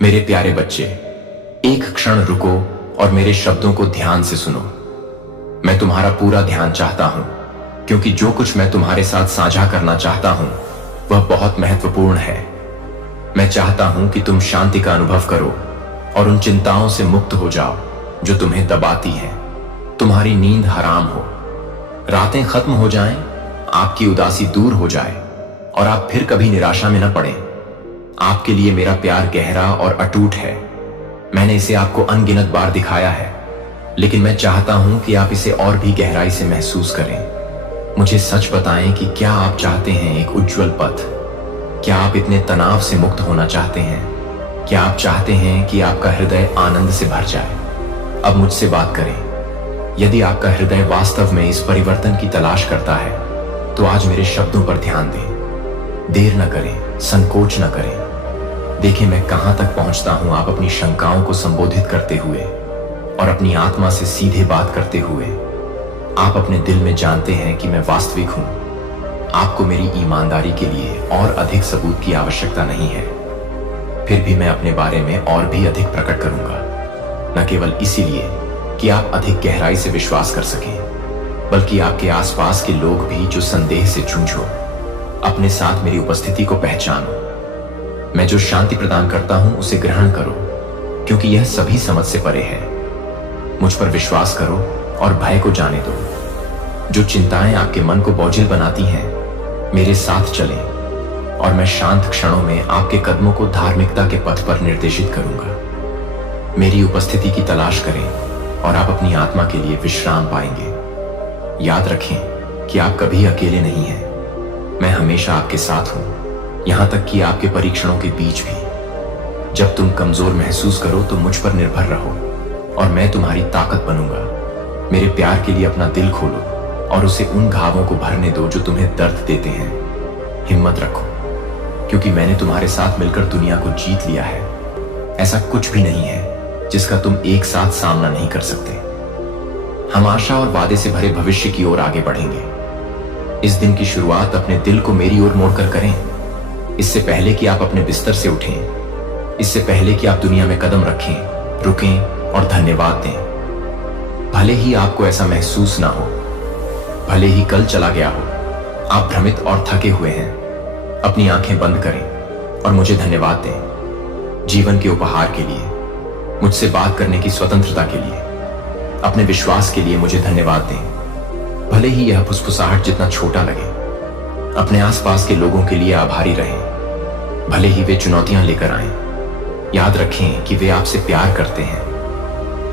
मेरे प्यारे बच्चे, एक क्षण रुको और मेरे शब्दों को ध्यान से सुनो। मैं तुम्हारा पूरा ध्यान चाहता हूं, क्योंकि जो कुछ मैं तुम्हारे साथ साझा करना चाहता हूं वह बहुत महत्वपूर्ण है। मैं चाहता हूं कि तुम शांति का अनुभव करो और उन चिंताओं से मुक्त हो जाओ जो तुम्हें दबाती हैं। तुम्हारी नींद हराम हो, रातें खत्म हो जाएं, आपकी उदासी दूर हो जाए और आप फिर कभी निराशा में न पड़ें। आपके लिए मेरा प्यार गहरा और अटूट है। मैंने इसे आपको अनगिनत बार दिखाया है, लेकिन मैं चाहता हूं कि आप इसे और भी गहराई से महसूस करें। मुझे सच बताएं कि क्या आप चाहते हैं एक उज्जवल पथ? क्या आप इतने तनाव से मुक्त होना चाहते हैं? क्या आप चाहते हैं कि आपका हृदय आनंद से भर जाए? अब मुझसे बात करें। यदि आपका हृदय वास्तव में इस परिवर्तन की तलाश करता है तो आज मेरे शब्दों पर ध्यान दें। देर न करें, संकोच न करें। देखें मैं कहां तक पहुंचता हूं आप अपनी शंकाओं को संबोधित करते हुए और अपनी आत्मा से सीधे बात करते हुए। आप अपने दिल में जानते हैं कि मैं वास्तविक हूं। आपको मेरी ईमानदारी के लिए और अधिक सबूत की आवश्यकता नहीं है। फिर भी मैं अपने बारे में और भी अधिक प्रकट करूंगा, न केवल इसीलिए कि आप अधिक गहराई से विश्वास कर सकें, बल्कि आपके आसपास के लोग भी जो संदेह से जूझो अपने साथ मेरी उपस्थिति को पहचानो। मैं जो शांति प्रदान करता हूं उसे ग्रहण करो, क्योंकि यह सभी समझ से परे है। मुझ पर विश्वास करो और भय को जाने दो। जो चिंताएं आपके मन को बोझिल बनाती हैं, मेरे साथ चलें और मैं शांत क्षणों में आपके कदमों को धार्मिकता के पथ पर निर्देशित करूंगा। मेरी उपस्थिति की तलाश करें और आप अपनी आत्मा के लिए विश्राम पाएंगे। याद रखें कि आप कभी अकेले नहीं हैं। मैं हमेशा आपके साथ हूं, यहां तक कि आपके परीक्षणों के बीच भी। जब तुम कमजोर महसूस करो तो मुझ पर निर्भर रहो और मैं तुम्हारी ताकत बनूंगा। मेरे प्यार के लिए अपना दिल खोलो और उसे उन घावों को भरने दो जो तुम्हें दर्द देते हैं। हिम्मत रखो, क्योंकि मैंने तुम्हारे साथ मिलकर दुनिया को जीत लिया है। ऐसा कुछ भी नहीं है जिसका तुम एक साथ सामना नहीं कर सकते। हम आशा और वादे से भरे भविष्य की ओर आगे बढ़ेंगे। इस दिन की शुरुआत अपने दिल को मेरी ओर मोड़कर करें। इससे पहले कि आप अपने बिस्तर से उठें, इससे पहले कि आप दुनिया में कदम रखें, रुकें और धन्यवाद दें। भले ही आपको ऐसा महसूस ना हो, भले ही कल चला गया हो, आप भ्रमित और थके हुए हैं, अपनी आंखें बंद करें और मुझे धन्यवाद दें। जीवन के उपहार के लिए, मुझसे बात करने की स्वतंत्रता के लिए, अपने विश्वास के लिए मुझे धन्यवाद दें। भले ही यह फुसफुसाहट जितना छोटा लगे। अपने आसपास के लोगों के लिए आभारी रहें, भले ही वे चुनौतियां लेकर आएं। याद रखें कि वे आपसे प्यार करते हैं।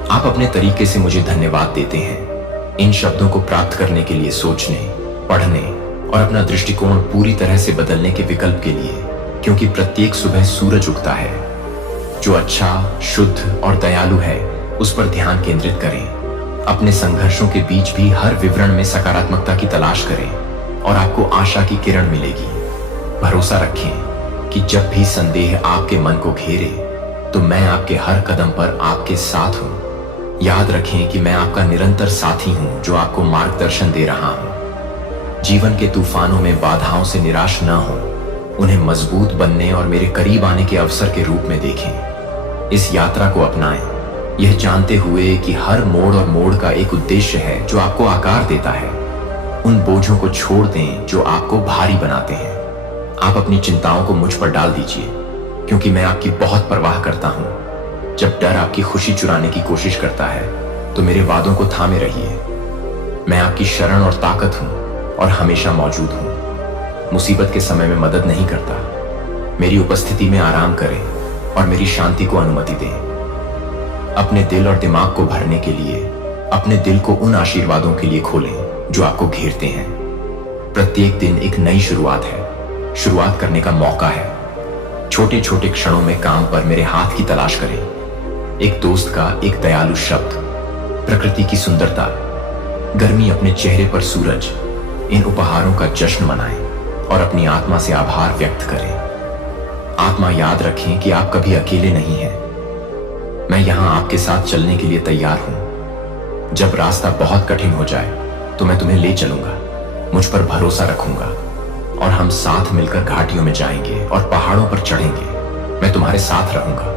आप अपने तरीके से मुझे धन्यवाद देते हैं। इन शब्दों को प्राप्त करने के लिए सोचने, पढ़ने और अपना दृष्टिकोण पूरी तरह से बदलने के विकल्प के लिए, क्योंकि प्रत्येक सुबह सूरज उगता है। जो अच्छा, शुद्ध और दयालु है उस पर ध्यान केंद्रित करें। अपने संघर्षों के बीच भी हर विवरण में सकारात्मकता की तलाश करें और आपको आशा की किरण मिलेगी। भरोसा रखें कि जब भी संदेह आपके मन को घेरे तो मैं आपके हर कदम पर आपके साथ हूं। याद रखें कि मैं आपका निरंतर साथी हूं जो आपको मार्गदर्शन दे रहा हूं। जीवन के तूफानों में बाधाओं से निराश न हो, उन्हें मजबूत बनने और मेरे करीब आने के अवसर के रूप में देखें। इस यात्रा को अपनाएं, यह जानते हुए कि हर मोड़ और मोड़ का एक उद्देश्य है जो आपको आकार देता है। उन बोझों को छोड़ दें जो आपको भारी बनाते हैं। आप अपनी चिंताओं को मुझ पर डाल दीजिए, क्योंकि मैं आपकी बहुत परवाह करता हूं। जब डर आपकी खुशी चुराने की कोशिश करता है तो मेरे वादों को थामे रहिए। मैं आपकी शरण और ताकत हूं और हमेशा मौजूद हूं। मुसीबत के समय में मदद नहीं करता। मेरी उपस्थिति में आराम करें और मेरी शांति को अनुमति दें। अपने दिल और दिमाग को भरने के लिए अपने दिल को उन आशीर्वादों के लिए खोलें जो आपको घेरते हैं। प्रत्येक दिन एक नई शुरुआत है। शुरुआत करने का मौका है। छोटे छोटे क्षणों में काम पर मेरे हाथ की तलाश करें। एक दोस्त का एक दयालु शब्द, प्रकृति की सुंदरता, गर्मी अपने चेहरे पर सूरज, इन उपहारों का जश्न मनाएं और अपनी आत्मा से आभार व्यक्त करें। आत्मा, याद रखें कि आप कभी अकेले नहीं हैं। मैं यहां आपके साथ चलने के लिए तैयार हूं। जब रास्ता बहुत कठिन हो जाए तो मैं तुम्हें ले चलूंगा। मुझ पर भरोसा रखूंगा और हम साथ मिलकर घाटियों में जाएंगे और पहाड़ों पर चढ़ेंगे। मैं तुम्हारे साथ रहूंगा।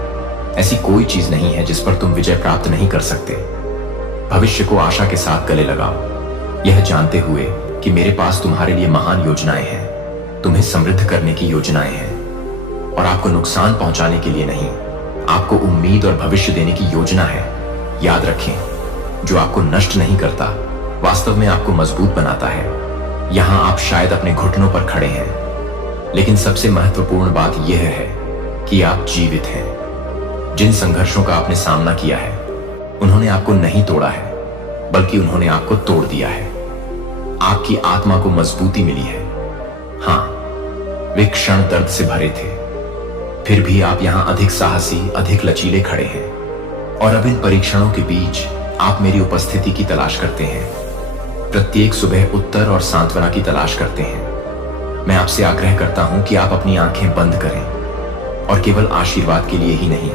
ऐसी कोई चीज नहीं है जिस पर तुम विजय प्राप्त नहीं कर सकते। भविष्य को आशा के साथ गले लगाओ, यह जानते हुए कि मेरे पास तुम्हारे लिए महान योजनाएं हैं, तुम्हें समृद्ध करने की योजनाएं हैं और आपको नुकसान पहुंचाने के लिए नहीं, आपको उम्मीद और भविष्य देने की योजना है। याद रखें, जो आपको नष्ट नहीं करता वास्तव में आपको मजबूत बनाता है। यहां आप शायद अपने घुटनों पर खड़े हैं, लेकिन सबसे महत्वपूर्ण बात यह है कि आप जीवित हैं। जिन संघर्षों का आपने सामना किया है उन्होंने आपको नहीं तोड़ा है, बल्कि उन्होंने आपको तोड़ दिया है। आपकी आत्मा को मजबूती मिली है। हां, वे क्षण दर्द से भरे थे, फिर भी आप यहां अधिक साहसी, अधिक लचीले खड़े हैं। और अब इन परीक्षणों के बीच आप मेरी उपस्थिति की तलाश करते हैं। प्रत्येक सुबह उत्तर और सांत्वना की तलाश करते हैं। मैं आपसे आग्रह करता हूं कि आप अपनी आंखें बंद करें और केवल आशीर्वाद के लिए ही नहीं,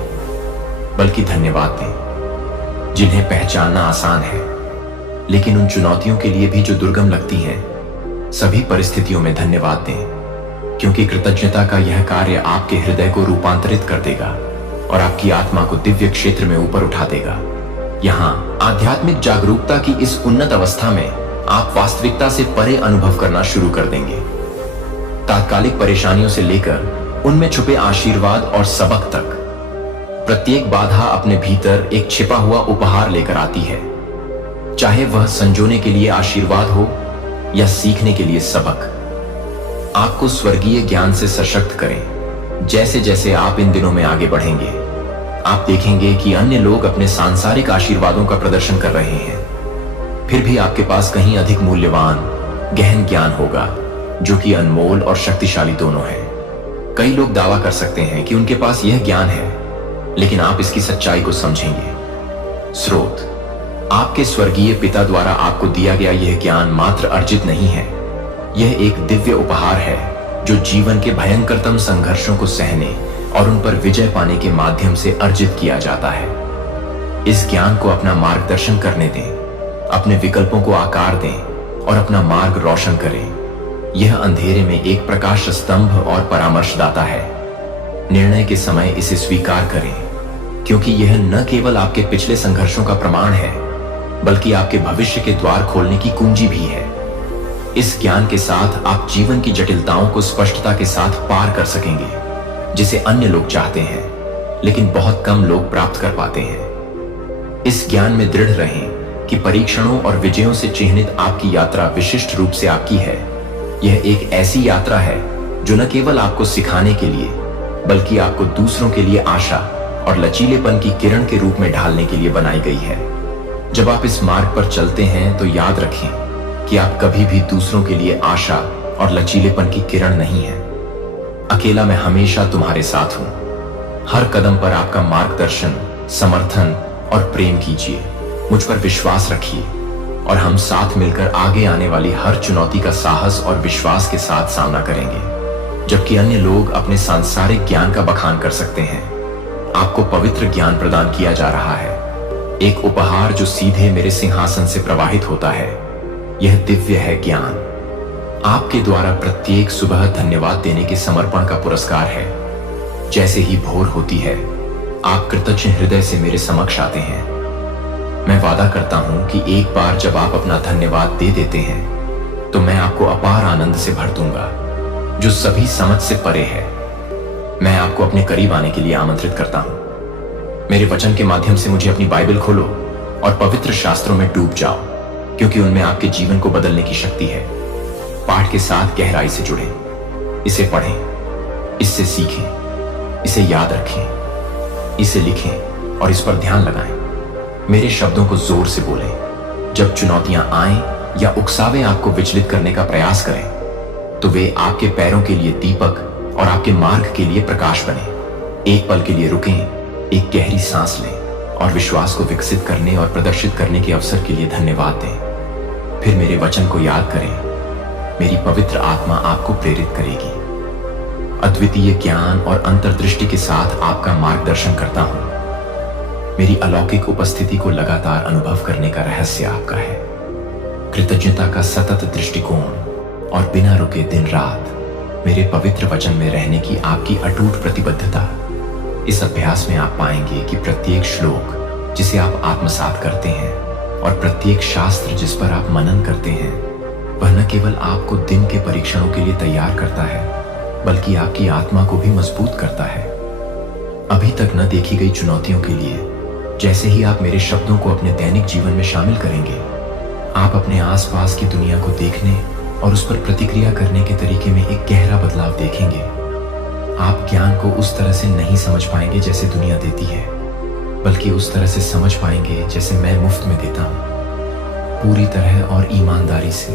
बल्कि धन्यवाद दें, जिन्हें पहचानना आसान है, लेकिन उन चुनौतियों के लिए भी जो दुर्गम लगती हैं। सभी परिस्थितियों में धन्यवाद दें, क्योंकि कृतज्ञता का यह कार्य आपके हृदय को रूपांतरित कर देगा और आपकी आत्मा को दिव्य क्षेत्र में ऊपर उठा देगा। यहां आध्यात्मिक जागरूकता की इस उन्नत अवस्था में आप वास्तविकता से परे अनुभव करना शुरू कर देंगे। तात्कालिक परेशानियों से लेकर उनमें छुपे आशीर्वाद और सबक तक, प्रत्येक बाधा अपने भीतर एक छिपा हुआ उपहार लेकर आती है, चाहे वह संजोने के लिए आशीर्वाद हो या सीखने के लिए सबक। आपको स्वर्गीय ज्ञान से सशक्त करें। जैसे जैसे आप इन दिनों में आगे बढ़ेंगे, आप देखेंगे कि अन्य लोग अपने सांसारिक आशीर्वादों का प्रदर्शन कर रहे हैं, फिर भी आपके पास कहीं अधिक मूल्यवान गहन ज्ञान होगा, जो कि अनमोल और शक्तिशाली दोनों है। कई लोग दावा कर सकते हैं कि उनके पास यह ज्ञान है, लेकिन आप इसकी सच्चाई को समझेंगे। स्रोत, आपके स्वर्गीय पिता द्वारा आपको दिया गया यह ज्ञान मात्र अर्जित नहीं है, यह एक दिव्य उपहार है जो जीवन के भयंकरतम संघर्षों को सहने और उन पर विजय पाने के माध्यम से अर्जित किया जाता है। इस ज्ञान को अपना मार्गदर्शन करने दें, अपने विकल्पों को आकार दें और अपना मार्ग रोशन करें। यह अंधेरे में एक प्रकाश स्तंभ और परामर्शदाता है। निर्णय के समय इसे स्वीकार करें, क्योंकि यह न केवल आपके पिछले संघर्षों का प्रमाण है, बल्कि आपके भविष्य के द्वार खोलने की कुंजी भी है। इस ज्ञान के साथ आप जीवन की जटिलताओं को स्पष्टता के साथ पार कर सकेंगे, जिसे अन्य लोग चाहते हैं, लेकिन बहुत कम लोग प्राप्त कर पाते हैं। इस ज्ञान में दृढ़ रहें कि परीक्षणों और विजयों से चिन्हित आपकी यात्रा विशिष्ट रूप से आपकी है। यह एक ऐसी यात्रा है जो न केवल आपको सिखाने के लिए, बल्कि आपको दूसरों के लिए आशा और लचीलेपन की किरण के रूप में ढालने के लिए बनाई गई है। जब आप इस मार्ग पर चलते हैं तो याद रखें कि आप कभी भी दूसरों के लिए आशा और लचीलेपन की किरण नहीं हैं। अकेला मैं हमेशा तुम्हारे साथ हूं। हर कदम पर आपका मार्गदर्शन, समर्थन और प्रेम कीजिए। मुझ पर विश्वास रखिए और हम साथ मिलकर आगे आने वाली हर चुनौती का साहस और विश्वास के साथ सामना करेंगे। जबकि अन्य लोग अपने सांसारिक ज्ञान का बखान कर सकते हैं, आपको पवित्र ज्ञान प्रदान किया जा रहा है, एक उपहार जो सीधे मेरे सिंहासन से प्रवाहित होता है। यह दिव्य है ज्ञान, आपके द्वारा प्रत्येक सुबह धन्यवाद देने के समर्पण का पुरस्कार है। जैसे ही भोर होती है, आप कृतज्ञ हृदय से मेरे समक्ष आते हैं। मैं वादा करता हूं कि एक बार जब आप अपना धन्यवाद दे देते हैं, तो मैं आपको अपार आनंद से भर दूंगा, जो सभी समझ से परे है। मैं आपको अपने करीब आने के लिए आमंत्रित करता हूं। मेरे वचन के माध्यम से मुझे अपनी बाइबल खोलो और पवित्र शास्त्रों में डूब जाओ, क्योंकि उनमें आपके जीवन को बदलने की शक्ति है। पाठ के साथ गहराई से जुड़ें, इसे पढ़ें, इससे सीखें, इसे याद रखें, इसे लिखें और इस पर ध्यान लगाएं। मेरे शब्दों को जोर से बोलें। जब चुनौतियां आएं या उकसावे आपको विचलित करने का प्रयास करें, तो वे आपके पैरों के लिए दीपक और आपके मार्ग के लिए प्रकाश बने। एक पल के लिए रुकें, एक गहरी सांस लें और विश्वास को विकसित करने और प्रदर्शित करने के अवसर के लिए धन्यवाद दें। फिर मेरे वचन को याद करें। मेरी पवित्र आत्मा आपको प्रेरित करेगी। अद्वितीय ज्ञान और अंतर्दृष्टि के साथ आपका मार्गदर्शन करता हूं। मेरी अलौकिक उपस्थिति को लगातार अनुभव करने का रहस्य आपका है। कृतज्ञता का सतत दृष्टिकोण और बिना रुके दिन रात मेरे पवित्र वचन में रहने की आपकी अटूट प्रतिबद्धता इस अभ्यास में आप पाएंगे कि प्रत्येक श्लोक जिसे आप आत्मसात करते हैं और प्रत्येक शास्त्र जिस पर आप मनन करते हैं, वह न केवल आपको दिन के परीक्षणों के लिए तैयार करता है, बल्कि आपकी आत्मा को भी मजबूत करता है। अभी तक न देखी गई चुनौतियों के लिए जैसे ही आप मेरे शब्दों को अपने दैनिक जीवन में शामिल करेंगे, आप अपने आसपास की दुनिया को देखने और उस पर प्रतिक्रिया करने के तरीके में एक गहरा बदलाव देखेंगे। आप ज्ञान को उस तरह से नहीं समझ पाएंगे जैसे दुनिया देती है, बल्कि उस तरह से समझ पाएंगे जैसे मैं मुफ्त में देता हूँ, पूरी तरह और ईमानदारी से।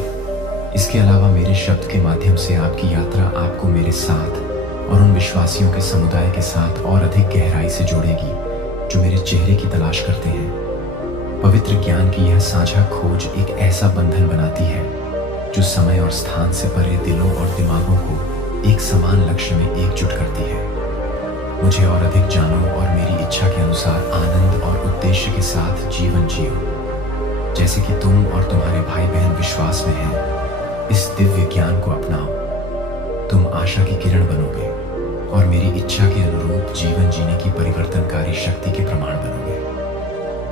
इसके अलावा मेरे शब्द के माध्यम से आपकी यात्रा आपको मेरे साथ और उन विश्वासियों के समुदाय के साथ और अधिक गहराई से जोड़ेगी जो मेरे चेहरे की तलाश करते हैं। पवित्र ज्ञान की यह साझा खोज एक ऐसा बंधन बनाती है जो समय और स्थान से परे दिलों और दिमागों को एक समान लक्ष्य में एकजुट करती है। मुझे और अधिक जानो और मेरी इच्छा के अनुसार आनंद और उद्देश्य के साथ जीवन जियो। जैसे कि तुम और तुम्हारे भाई बहन विश्वास में हैं, इस दिव्य ज्ञान को अपनाओ। तुम आशा की किरण बनोगे और मेरी इच्छा के अनुरूप जीवन जीने की परिवर्तनकारी शक्ति के प्रमाण बनोगे।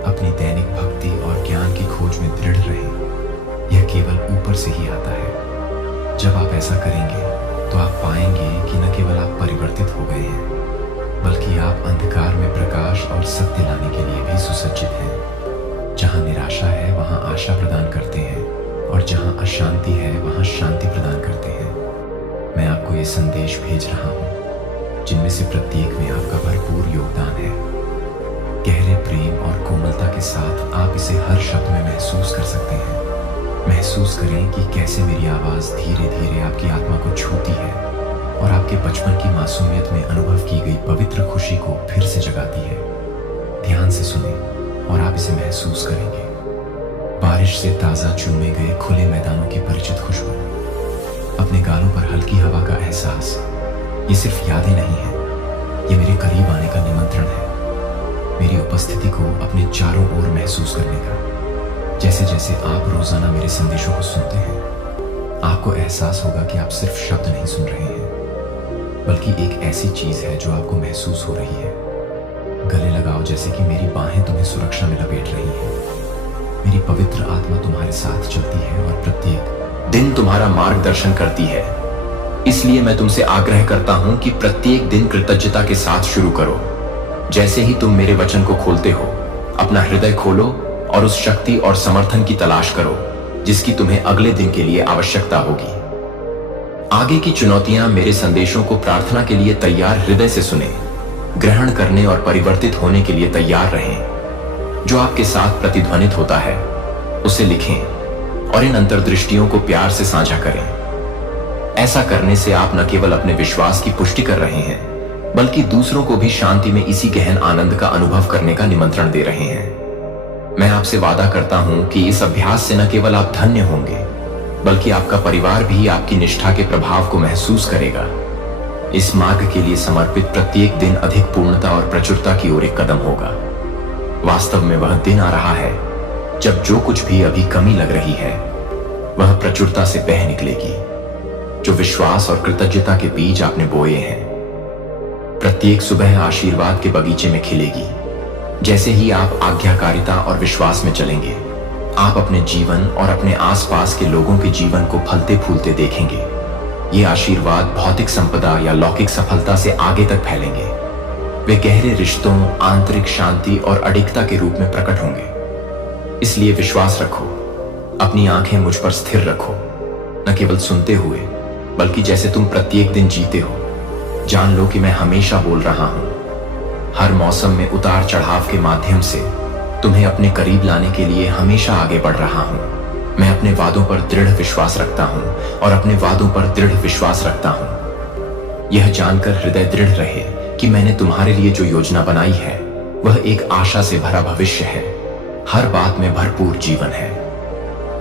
अपनी दैनिक भक्ति और ज्ञान की खोज में दृढ़ रहें। यह केवल ऊपर से ही आता है। जब आप ऐसा करेंगे तो आप पाएंगे कि न केवल आप परिवर्तित हो गए हैं, बल्कि आप अंधकार में प्रकाश और सत्य लाने के लिए भी सुसज्जित हैं। जहां निराशा है वहां आशा प्रदान करते हैं, और जहां अशांति है वहां शांति प्रदान करते हैं। मैं आपको ये संदेश भेज रहा हूं जिनमें से प्रत्येक में आपका भरपूर योगदान है। गहरे प्रेम और कोमलता के साथ आप इसे हर शब्द में महसूस कर सकते हैं। महसूस करें कि कैसे मेरी आवाज धीरे धीरे आपकी आत्मा को छूती है और आपके बचपन की मासूमियत में अनुभव की गई पवित्र खुशी को फिर से जगाती है। ध्यान से सुने और आप इसे महसूस करेंगे। बारिश से ताजा चूमे गए खुले मैदानों की परिचित खुशबू, अपने गालों पर हल्की हवा का एहसास, ये सिर्फ यादें नहीं हैं, ये मेरे करीब आने का निमंत्रण है। मेरी उपस्थिति को अपने चारों ओर महसूस करने का। जैसे जैसे आप रोजाना मेरे संदेशों को सुनते हैं, आपको एहसास होगा कि आप सिर्फ शब्द नहीं सुन रहे हैं, बल्कि एक ऐसी चीज है जो आपको महसूस हो रही है। गले लगाओ जैसे कि मेरी बाहें तुम्हें सुरक्षा में लपेट रही हैं। मेरी पवित्र आत्मा तुम्हारे साथ चलती है और प्रत्येक दिन तुम्हारा मार्गदर्शन करती है। इसलिए मैं तुमसे आग्रह करता हूं कि प्रत्येक दिन कृतज्ञता के साथ शुरू करो। जैसे ही तुम मेरे वचन को खोलते हो, अपना हृदय खोलो और उस शक्ति और समर्थन की तलाश करो जिसकी तुम्हें अगले दिन के लिए आवश्यकता होगी। आगे की चुनौतियां मेरे संदेशों को प्रार्थना के लिए तैयार हृदय से सुने, ग्रहण करने और परिवर्तित होने के लिए तैयार रहें। जो आपके साथ प्रतिध्वनित होता है उसे लिखें और इन अंतर्दृष्टियों को प्यार से साझा करें। ऐसा करने से आप न केवल अपने विश्वास की पुष्टि कर रहे हैं, बल्कि दूसरों को भी शांति में इसी गहन आनंद का अनुभव करने का निमंत्रण दे रहे हैं। मैं आपसे वादा करता हूं कि इस अभ्यास से न केवल आप धन्य होंगे, बल्कि आपका परिवार भी आपकी निष्ठा के प्रभाव को महसूस करेगा। इस मार्ग के लिए समर्पित प्रत्येक दिन अधिक पूर्णता और प्रचुरता की ओर एक कदम होगा। वास्तव में वह दिन आ रहा है जब जो कुछ भी अभी कमी लग रही है वह प्रचुरता से बह निकलेगी। जो विश्वास और कृतज्ञता के बीज आपने बोए हैं, प्रत्येक सुबह आशीर्वाद के बगीचे में खिलेगी। जैसे ही आप आज्ञाकारिता और विश्वास में चलेंगे, आप अपने जीवन और अपने आसपास के लोगों के जीवन को फलते फूलते देखेंगे। ये आशीर्वाद भौतिक संपदा या लौकिक सफलता से आगे तक फैलेंगे। वे गहरे रिश्तों, आंतरिक शांति और अडिगता के रूप में प्रकट होंगे। इसलिए विश्वास रखो, अपनी आंखें मुझ पर स्थिर रखो, न केवल सुनते हुए बल्कि जैसे तुम प्रत्येक दिन जीते हो। जान लो कि मैं हमेशा बोल रहा हूं, हर मौसम में उतार चढ़ाव के माध्यम से तुम्हें अपने करीब लाने के लिए हमेशा आगे बढ़ रहा हूं। मैं अपने वादों पर दृढ़ विश्वास रखता हूं और अपने वादों पर दृढ़ विश्वास रखता हूं। यह जानकर हृदय दृढ़ रहे कि मैंने तुम्हारे लिए जो योजना बनाई है वह एक आशा से भरा भविष्य है, हर बात में भरपूर जीवन है।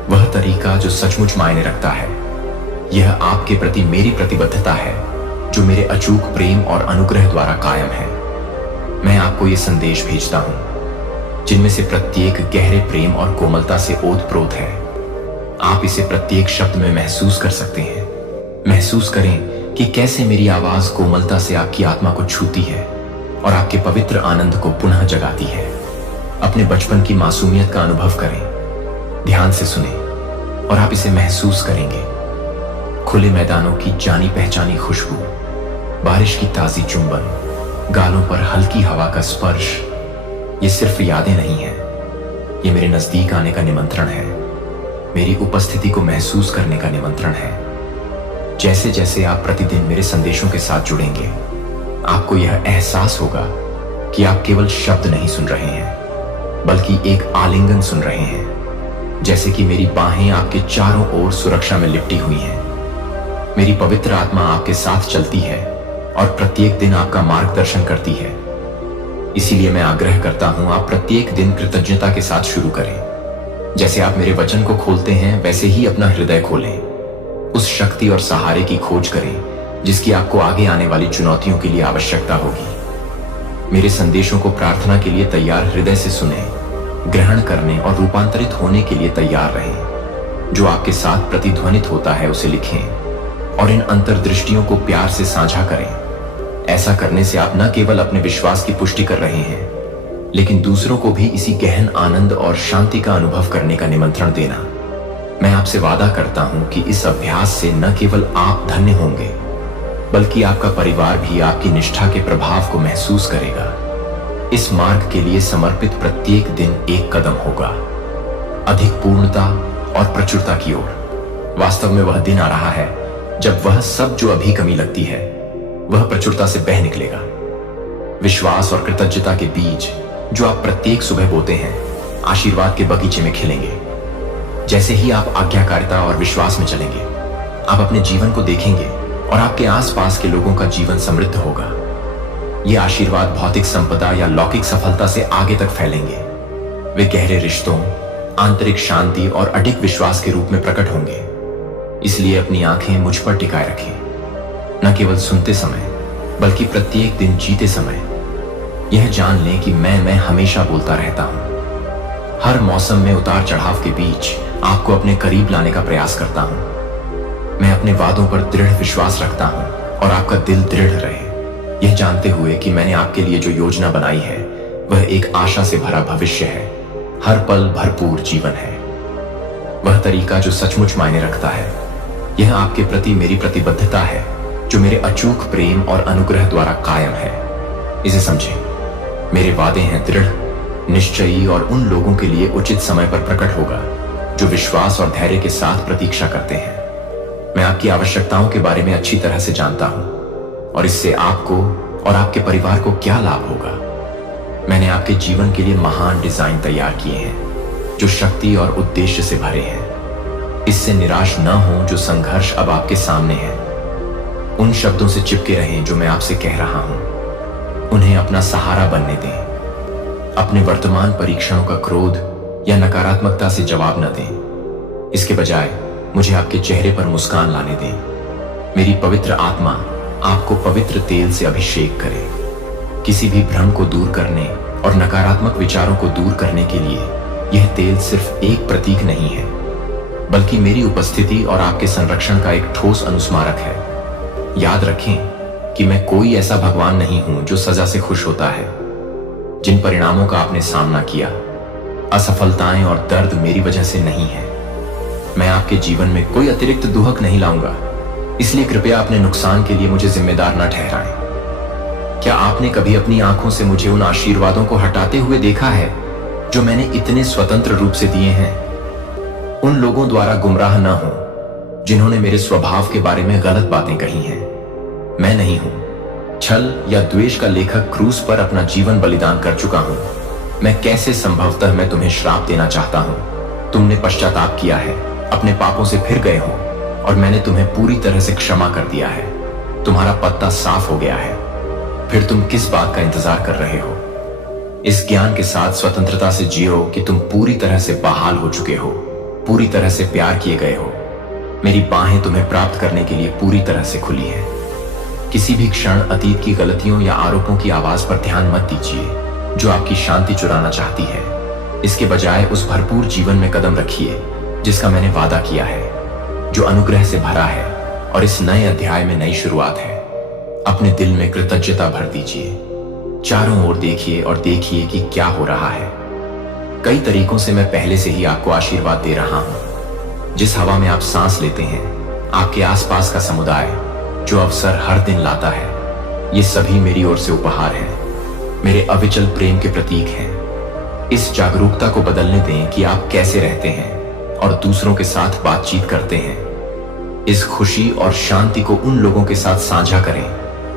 वह तरीका जो सचमुच मायने रखता है। यह आपके प्रति मेरी प्रतिबद्धता है जो मेरे अचूक प्रेम और अनुग्रह द्वारा कायम है। मैं आपको ये संदेश भेजता हूं जिनमें से प्रत्येक गहरे प्रेम और कोमलता से ओतप्रोत है। आप इसे प्रत्येक शब्द में महसूस कर सकते हैं। महसूस करें कि कैसे मेरी आवाज कोमलता से आपकी आत्मा को छूती है और आपके पवित्र आनंद को पुनः जगाती है। अपने बचपन की मासूमियत का अनुभव करें, ध्यान से सुने और आप इसे महसूस करेंगे। खुले मैदानों की जानी पहचानी खुशबू, बारिश की ताजी चुंबन, गालों पर हल्की हवा का स्पर्श, ये सिर्फ यादें नहीं हैं, ये मेरे नजदीक आने का निमंत्रण है, मेरी उपस्थिति को महसूस करने का निमंत्रण है। जैसे जैसे आप प्रतिदिन मेरे संदेशों के साथ जुड़ेंगे, आपको यह एहसास होगा कि आप केवल शब्द नहीं सुन रहे हैं, बल्कि एक आलिंगन सुन रहे हैं, जैसे कि मेरी बाहें आपके चारों ओर सुरक्षा में लिपटी हुई हैं। मेरी पवित्र आत्मा आपके साथ चलती है और प्रत्येक दिन आपका मार्गदर्शन करती है। इसीलिए मैं आग्रह करता हूं, आप प्रत्येक दिन कृतज्ञता के साथ शुरू करें। जैसे आप मेरे वचन को खोलते हैं, वैसे ही अपना हृदय खोलें। उस शक्ति और सहारे की खोज करें जिसकी आपको आगे आने वाली चुनौतियों के लिए आवश्यकता होगी। मेरे संदेशों को प्रार्थना के लिए तैयार हृदय से सुने, ग्रहण करने और रूपांतरित होने के लिए तैयार रहें। जो आपके साथ प्रतिध्वनित होता है उसे लिखें और इन अंतर्दृष्टियों को प्यार से साझा करें। ऐसा करने से आप न केवल अपने विश्वास की पुष्टि कर रहे हैं, लेकिन दूसरों को भी इसी गहन आनंद और शांति का अनुभव करने का निमंत्रण देना। मैं आपसे वादा करता हूं कि इस अभ्यास से न केवल आप धन्य होंगे, बल्कि आपका परिवार भी आपकी निष्ठा के प्रभाव को महसूस करेगा। इस मार्ग के लिए समर्पित प्रत्येक दिन एक कदम होगा अधिक पूर्णता और प्रचुरता की ओर। वास्तव में वह दिन आ रहा है जब वह सब जो अभी कमी लगती है वह प्रचुरता से बह निकलेगा। विश्वास और कृतज्ञता के बीज जो आप प्रत्येक सुबह बोते हैं, आशीर्वाद के बगीचे में खिलेंगे। जैसे ही आप आज्ञाकारिता और विश्वास में चलेंगे, आप अपने जीवन को देखेंगे और आपके आसपास के लोगों का जीवन समृद्ध होगा। ये आशीर्वाद भौतिक संपदा या लौकिक सफलता से आगे तक फैलेंगे। वे गहरे रिश्तों, आंतरिक शांति और अडिग विश्वास के रूप में प्रकट होंगे। इसलिए अपनी आंखें मुझ पर टिकाए रखें, न केवल सुनते समय बल्कि प्रत्येक दिन जीते समय। यह जान लें कि मैं हमेशा बोलता रहता हूं। हर मौसम में उतार चढ़ाव के बीच आपको अपने करीब लाने का प्रयास करता हूं। मैं अपने वादों पर दृढ़ विश्वास रखता हूं और आपका दिल दृढ़ रहे, यह जानते हुए कि मैंने आपके लिए जो योजना बनाई है वह एक आशा से भरा भविष्य है, हर पल भरपूर जीवन है। वह तरीका जो सचमुच मायने रखता है। यह आपके प्रति मेरी प्रतिबद्धता है जो मेरे अचूक प्रेम और अनुग्रह द्वारा कायम है। इसे समझें, मेरे वादे हैं दृढ़, निश्चयी और उन लोगों के लिए उचित समय पर प्रकट होगा जो विश्वास और धैर्य के साथ प्रतीक्षा करते हैं। मैं आपकी आवश्यकताओं के बारे में अच्छी तरह से जानता हूं और इससे आपको और आपके परिवार को क्या लाभ होगा। मैंने आपके जीवन के लिए महान डिजाइन तैयार किए हैं जो शक्ति और उद्देश्य से भरे हैं। इससे निराश न हो जो संघर्ष अब आपके सामने है। उन शब्दों से चिपके रहें जो मैं आपसे कह रहा हूं, उन्हें अपना सहारा बनने दें। अपने वर्तमान परीक्षणों का क्रोध या नकारात्मकता से जवाब न दें। इसके बजाय मुझे आपके चेहरे पर मुस्कान लाने दें। मेरी पवित्र आत्मा आपको पवित्र तेल से अभिषेक करे। किसी भी भ्रम को दूर करने और नकारात्मक विचारों को दूर करने के लिए यह तेल सिर्फ एक प्रतीक नहीं है, बल्कि मेरी उपस्थिति और आपके संरक्षण का एक ठोस अनुस्मारक है। याद रखें कि मैं कोई ऐसा भगवान नहीं हूं जो सजा से खुश होता है। जिन परिणामों का आपने सामना किया, असफलताएं और दर्द मेरी वजह से नहीं है। मैं आपके जीवन में कोई अतिरिक्त दुहक नहीं लाऊंगा, इसलिए कृपया अपने नुकसान के लिए मुझे जिम्मेदार न ठहराएं। क्या आपने कभी अपनी आंखों से मुझे उन आशीर्वादों को हटाते हुए देखा है जो मैंने इतने स्वतंत्र रूप से दिए हैं? उन लोगों द्वारा गुमराह न हो जिन्होंने मेरे स्वभाव के बारे में गलत बातें कही हैं। मैं नहीं हूं। छल या द्वेष का लेखक क्रूस पर अपना जीवन बलिदान कर चुका हूं। मैं कैसे संभवतः मैं तुम्हें श्राप देना चाहता हूं? तुमने पश्चाताप किया है, अपने पापों से फिर गए हो और मैंने तुम्हें पूरी तरह से क्षमा कर दिया है। तुम्हारा पत्ता साफ हो गया है। फिर तुम किस बात का इंतजार कर रहे हो? इस ज्ञान के साथ स्वतंत्रता से जियो कि तुम पूरी तरह से बहाल हो चुके हो, पूरी तरह से प्यार किए गए हो। मेरी बाहें तुम्हें प्राप्त करने के लिए पूरी तरह से खुली हैं। किसी भी क्षण अतीत की गलतियों या आरोपों की आवाज पर ध्यान मत दीजिए जो आपकी शांति चुराना चाहती है। इसके बजाय उस भरपूर जीवन में कदम रखिए जिसका मैंने वादा किया है, जो अनुग्रह से भरा है और इस नए अध्याय में नई शुरुआत है। अपने दिल में कृतज्ञता भर दीजिए। चारों ओर देखिए और देखिए कि क्या हो रहा है। कई तरीकों से मैं पहले से ही आपको आशीर्वाद दे रहा हूं। जिस हवा में आप सांस लेते हैं, आपके आसपास का समुदाय जो अवसर हर दिन लाता है, ये सभी मेरी ओर से उपहार हैं, मेरे अविचल प्रेम के प्रतीक हैं। इस जागरूकता को बदलने दें कि आप कैसे रहते हैं और दूसरों के साथ बातचीत करते हैं। इस खुशी और शांति को उन लोगों के साथ साझा करें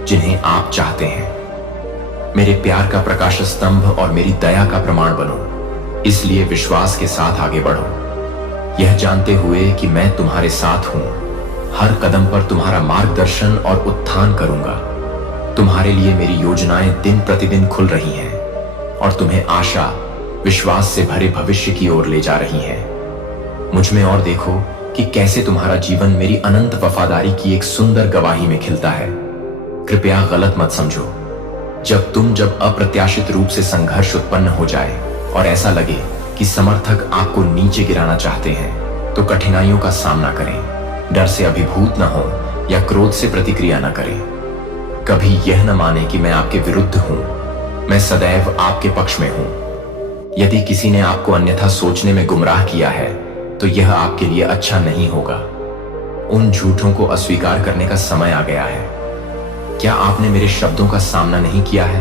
जिन्हें आप चाहते हैं। मेरे प्यार का प्रकाश स्तंभ और मेरी दया का प्रमाण बनो। इसलिए विश्वास के साथ आगे बढ़ो, यह जानते हुए कि मैं तुम्हारे साथ हूं। हर कदम पर तुम्हारा मार्गदर्शन और उत्थान करूंगा। तुम्हारे लिए मेरी योजनाएं दिन प्रतिदिन खुल रही हैं और तुम्हें आशा, विश्वास से भरे भविष्य की ओर ले जा रही हैं। मुझ में और देखो कि कैसे तुम्हारा जीवन मेरी अनंत वफादारी की एक सुंदर गवाही में खिलता है। कृपया गलत मत समझो। जब अप्रत्याशित रूप से संघर्ष उत्पन्न हो जाए और ऐसा लगे कि समर्थक आपको नीचे गिराना चाहते हैं, तो कठिनाइयों का सामना करें। डर से अभिभूत न हो या क्रोध से प्रतिक्रिया न करें। कभी यह न माने कि मैं आपके विरुद्ध हूं। मैं सदैव आपके पक्ष में हूं। यदि किसी ने आपको अन्यथा सोचने में गुमराह किया है, तो यह आपके लिए अच्छा नहीं होगा। उन झूठों को अस्वीकार करने का समय आ गया है। क्या आपने मेरे शब्दों का सामना नहीं किया है?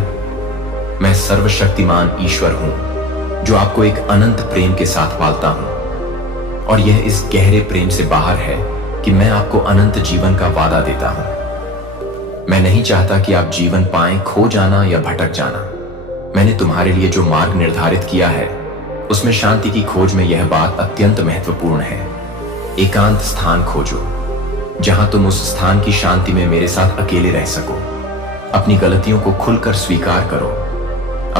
मैं सर्वशक्तिमान ईश्वर हूं जो आपको एक अनंत प्रेम के साथ पालता हूं, और यह इस गहरे प्रेम से बाहर है कि मैं आपको अनंत जीवन का वादा देता हूं। मैं नहीं चाहता कि आप जीवन पाएं खो जाना या भटक जाना। मैंने तुम्हारे लिए जो मार्ग निर्धारित किया है, उसमें शांति की खोज में यह बात अत्यंत महत्वपूर्ण है। एकांत स्थान खोजो जहां तुम उस स्थान की शांति में मेरे साथ अकेले रह सको। अपनी गलतियों को खुलकर स्वीकार करो,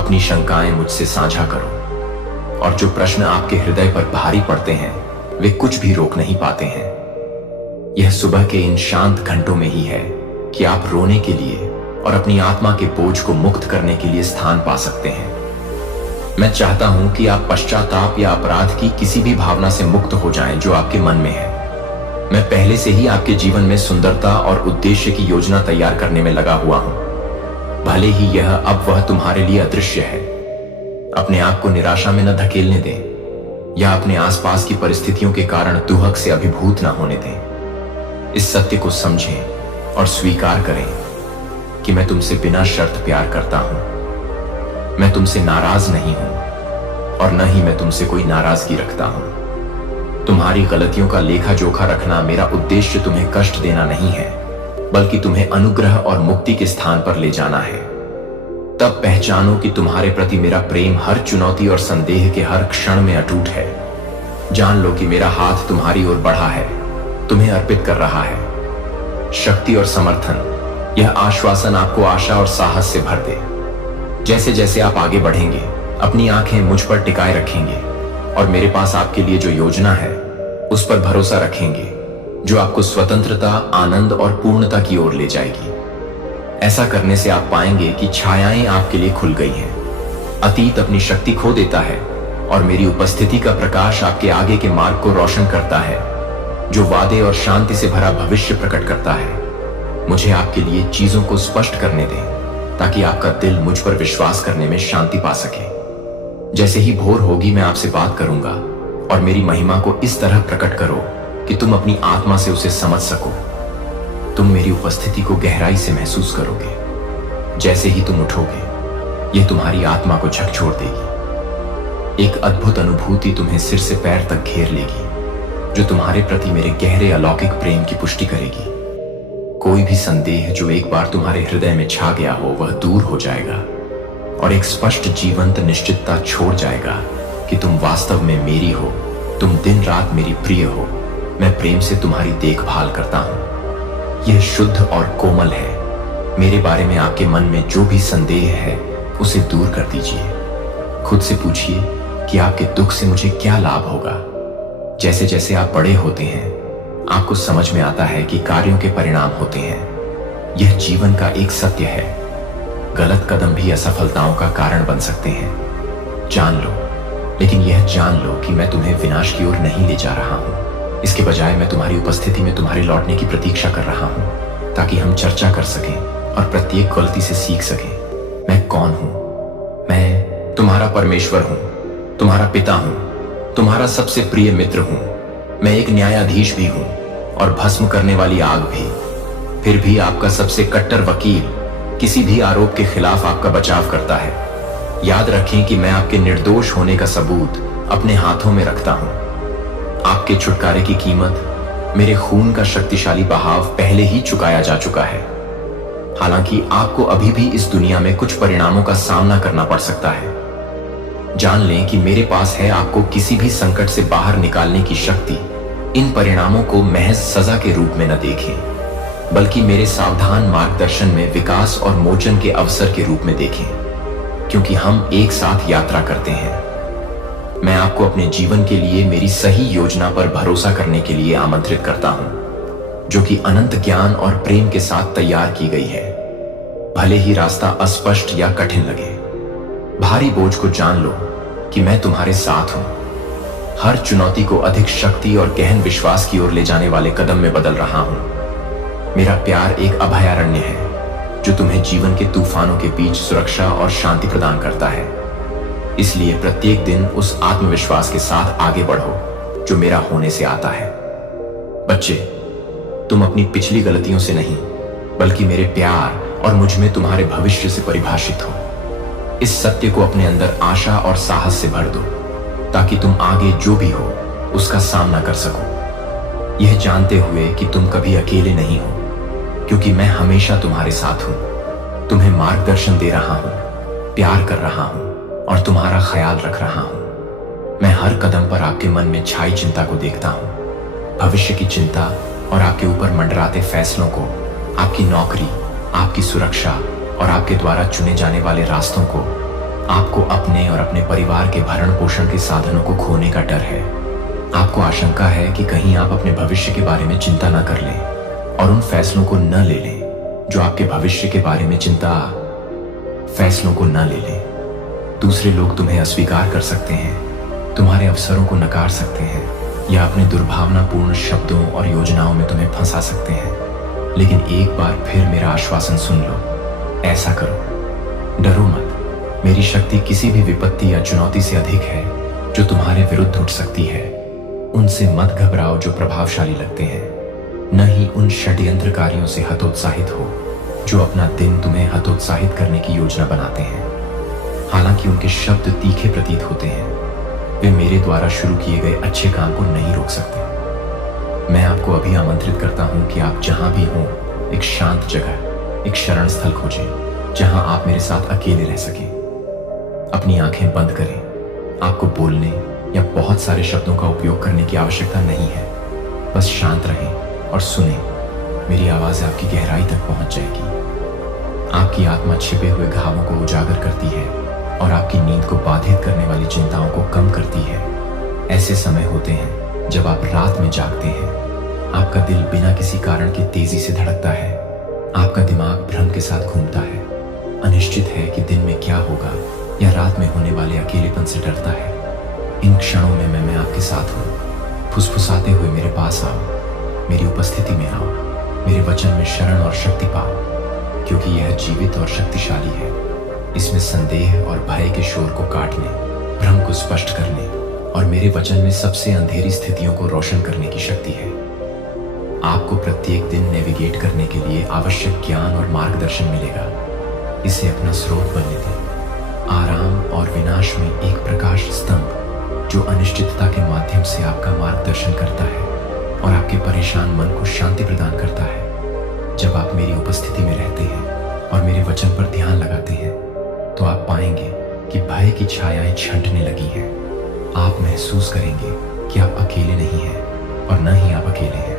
अपनी शंकाएं मुझसे साझा करो, और जो प्रश्न आपके हृदय पर भारी पड़ते हैं, वे कुछ भी रोक नहीं पाते हैं। यह सुबह के इन शांत घंटों में ही है कि आप रोने के लिए और अपनी आत्मा के बोझ को मुक्त करने के लिए स्थान पा सकते हैं। मैं चाहता हूं कि आप पश्चाताप या अपराध की किसी भी भावना से मुक्त हो जाएं जो आपके मन में है। मैं पहले से ही आपके जीवन में सुंदरता और उद्देश्य की योजना तैयार करने में लगा हुआ हूं, भले ही यह अब वह तुम्हारे लिए अदृश्य है। अपने आप को निराशा में न धकेलने दें या अपने आसपास की परिस्थितियों के कारण दुहक से अभिभूत न होने दें। इस सत्य को समझें और स्वीकार करें कि मैं तुमसे बिना शर्त प्यार करता हूं। मैं तुमसे नाराज नहीं हूं और न ही मैं तुमसे कोई नाराजगी रखता हूं। तुम्हारी गलतियों का लेखा जोखा रखना मेरा उद्देश्य तुम्हें कष्ट देना नहीं है, बल्कि तुम्हें अनुग्रह और मुक्ति के स्थान पर ले जाना है। तब पहचानो कि तुम्हारे प्रति मेरा प्रेम हर चुनौती और संदेह के हर क्षण में अटूट है। जान लो कि मेरा हाथ तुम्हारी ओर बढ़ा है, तुम्हें अर्पित कर रहा है। शक्ति और समर्थन, यह आश्वासन आपको आशा और साहस से भर दे। जैसे जैसे आप आगे बढ़ेंगे, अपनी आंखें मुझ पर टिकाए रखेंगे और मेरे पास आपके लिए जो योजना है उस पर भरोसा रखेंगे, जो आपको स्वतंत्रता, आनंद और पूर्णता की ओर ले जाएगी। ऐसा करने से आप पाएंगे कि छायाएं आपके लिए खुल गई हैं। अतीत अपनी शक्ति खो देता है और मेरी उपस्थिति का प्रकाश आपके आगे के मार्ग को रोशन करता है, जो वादे और शांति से भरा भविष्य प्रकट करता है। मुझे आपके लिए चीजों को स्पष्ट करने दें ताकि आपका दिल मुझ पर विश्वास करने में शांति पा सके। जैसे ही भोर होगी, मैं आपसे बात करूंगा और मेरी महिमा को इस तरह प्रकट करो कि तुम अपनी आत्मा से उसे समझ सको। तुम मेरी उपस्थिति को गहराई से महसूस करोगे। जैसे ही तुम उठोगे, यह तुम्हारी आत्मा को झकझोर देगी। एक अद्भुत अनुभूति तुम्हें सिर से पैर तक घेर लेगी, जो तुम्हारे प्रति मेरे गहरे अलौकिक प्रेम की पुष्टि करेगी। कोई भी संदेह जो एक बार तुम्हारे हृदय में छा गया हो, वह दूर हो जाएगा और एक स्पष्ट जीवंत निश्चितता छोड़ जाएगा कि तुम वास्तव में मेरी हो। तुम दिन रात मेरी प्रिय हो। मैं प्रेम से तुम्हारी देखभाल करता हूं। यह शुद्ध और कोमल है। मेरे बारे में आपके मन में जो भी संदेह है, उसे दूर कर दीजिए। खुद से पूछिए कि आपके दुख से मुझे क्या लाभ होगा। जैसे जैसे आप बड़े होते हैं, आपको समझ में आता है कि कार्यों के परिणाम होते हैं। यह जीवन का एक सत्य है। गलत कदम भी असफलताओं का कारण बन सकते हैं, जान लो। लेकिन यह जान लो कि मैं तुम्हें विनाश की ओर नहीं ले जा रहा हूं। इसके बजाय मैं तुम्हारी उपस्थिति में तुम्हारे लौटने की प्रतीक्षा कर रहा हूं, ताकि हम चर्चा कर सकें और प्रत्येक गलती से सीख सकें। मैं कौन हूं? मैं तुम्हारा परमेश्वर हूं, तुम्हारा पिता हूं, तुम्हारा सबसे प्रिय मित्र हूं। मैं एक न्यायाधीश भी हूं और भस्म करने वाली आग भी। फिर भी आपका सबसे कट्टर वकील किसी भी आरोप के खिलाफ आपका बचाव करता है। याद रखें कि मैं आपके निर्दोष होने का सबूत अपने हाथों में रखता हूं। आपके छुटकारे की कीमत मेरे खून का शक्तिशाली बहाव पहले ही चुकाया जा चुका है। हालांकि आपको अभी भी इस दुनिया में कुछ परिणामों का सामना करना पड़ सकता है। जान लें कि मेरे पास है आपको किसी भी संकट से बाहर निकालने की शक्ति। इन परिणामों को महज सजा के रूप में न देखें, बल्कि मेरे सावधान मार्गदर्शन में विकास और मोचन के अवसर के रूप में देखें, क्योंकि हम एक साथ यात्रा करते हैं। मैं आपको अपने जीवन के लिए मेरी सही योजना पर भरोसा करने के लिए आमंत्रित करता हूं, जो कि अनंत ज्ञान और प्रेम के साथ तैयार की गई है। भले ही रास्ता अस्पष्ट या कठिन लगे, भारी बोझ को जान लो कि मैं तुम्हारे साथ हूं। हर चुनौती को अधिक शक्ति और गहन विश्वास की ओर ले जाने वाले कदम में बदल रहा हूं। मेरा प्यार एक अभयारण्य है जो तुम्हें जीवन के तूफानों के बीच सुरक्षा और शांति प्रदान करता है। इसलिए प्रत्येक दिन उस आत्मविश्वास के साथ आगे बढ़ो जो मेरा होने से आता है। बच्चे, तुम अपनी पिछली गलतियों से नहीं, बल्कि मेरे प्यार और मुझ में तुम्हारे भविष्य से परिभाषित हो। इस सत्य को अपने अंदर आशा और साहस से भर दो, ताकि तुम आगे जो भी हो उसका सामना कर सको, यह जानते हुए कि तुम कभी अकेले नहीं हो, क्योंकि मैं हमेशा तुम्हारे साथ हूं। तुम्हें मार्गदर्शन दे रहा हूं, प्यार कर रहा हूं और तुम्हारा ख्याल रख रहा हूं। मैं हर कदम पर आपके मन में छाई चिंता को देखता हूं, भविष्य की चिंता और आपके ऊपर मंडराते फैसलों को, आपकी नौकरी, आपकी सुरक्षा और आपके द्वारा चुने जाने वाले रास्तों को। आपको अपने और अपने परिवार के भरण पोषण के साधनों को खोने का डर है। आपको आशंका है कि कहीं आप अपने भविष्य के बारे में चिंता न कर लें और उन फैसलों को न ले लें जो आपके भविष्य के बारे में फैसलों को न ले लें। दूसरे लोग तुम्हें अस्वीकार कर सकते हैं, तुम्हारे अवसरों को नकार सकते हैं या अपने दुर्भावनापूर्ण शब्दों और योजनाओं में तुम्हें फंसा सकते हैं। लेकिन एक बार फिर मेरा आश्वासन सुन लो, ऐसा करो, डरो मत। मेरी शक्ति किसी भी विपत्ति या चुनौती से अधिक है जो तुम्हारे विरुद्ध उठ सकती है। उनसे मत घबराओ जो प्रभावशाली लगते हैं, न ही उन षड्यंत्रकारियों से हतोत्साहित हो जो अपना दिन तुम्हें हतोत्साहित करने की योजना बनाते हैं। हालांकि उनके शब्द तीखे प्रतीत होते हैं, वे मेरे द्वारा शुरू किए गए अच्छे काम को नहीं रोक सकते। मैं आपको अभी आमंत्रित करता हूं कि आप जहां भी हों, एक शांत जगह, एक शरण स्थल खोजें जहां आप मेरे साथ अकेले रह सकें। अपनी आंखें बंद करें। आपको बोलने या बहुत सारे शब्दों का उपयोग करने की आवश्यकता नहीं है। बस शांत रहें और सुने। मेरी आवाज आपकी गहराई तक पहुंच जाएगी। आपकी आत्मा छिपे हुए घावों को उजागर करती है और आपकी नींद को बाधित करने वाली चिंताओं को कम करती है। ऐसे समय होते हैं जब आप रात में जागते हैं। आपका दिल बिना किसी कारण के तेजी से धड़कता है। आपका दिमाग भ्रम के साथ घूमता है, अनिश्चित है कि दिन में क्या होगा या रात में होने वाले अकेलेपन से डरता है। इन क्षणों में मैं आपके साथ हूँ। फुसफुसाते हुए मेरे पास आओ, मेरी उपस्थिति में आओ, मेरे वचन में शरण और शक्ति पाओ, क्योंकि यह जीवित और शक्तिशाली है। इसमें संदेह और भय के शोर को काटने, भ्रम को स्पष्ट करने और मेरे वचन में सबसे अंधेरी स्थितियों को रोशन करने की शक्ति है। आपको प्रत्येक दिन नेविगेट करने के लिए आवश्यक ज्ञान और मार्गदर्शन मिलेगा। इसे अपना स्रोत बनने दें। आराम और विनाश में एक प्रकाश स्तंभ जो अनिश्चितता के माध्यम से आपका मार्गदर्शन करता है और आपके परेशान मन को शांति प्रदान करता है। जब आप मेरी उपस्थिति में रहते हैं और मेरे वचन पर ध्यान लगाते हैं, तो आप पाएंगे कि भय की छायाएं छंटने लगी हैं। आप महसूस करेंगे कि आप अकेले नहीं हैं और न ही आप अकेले हैं।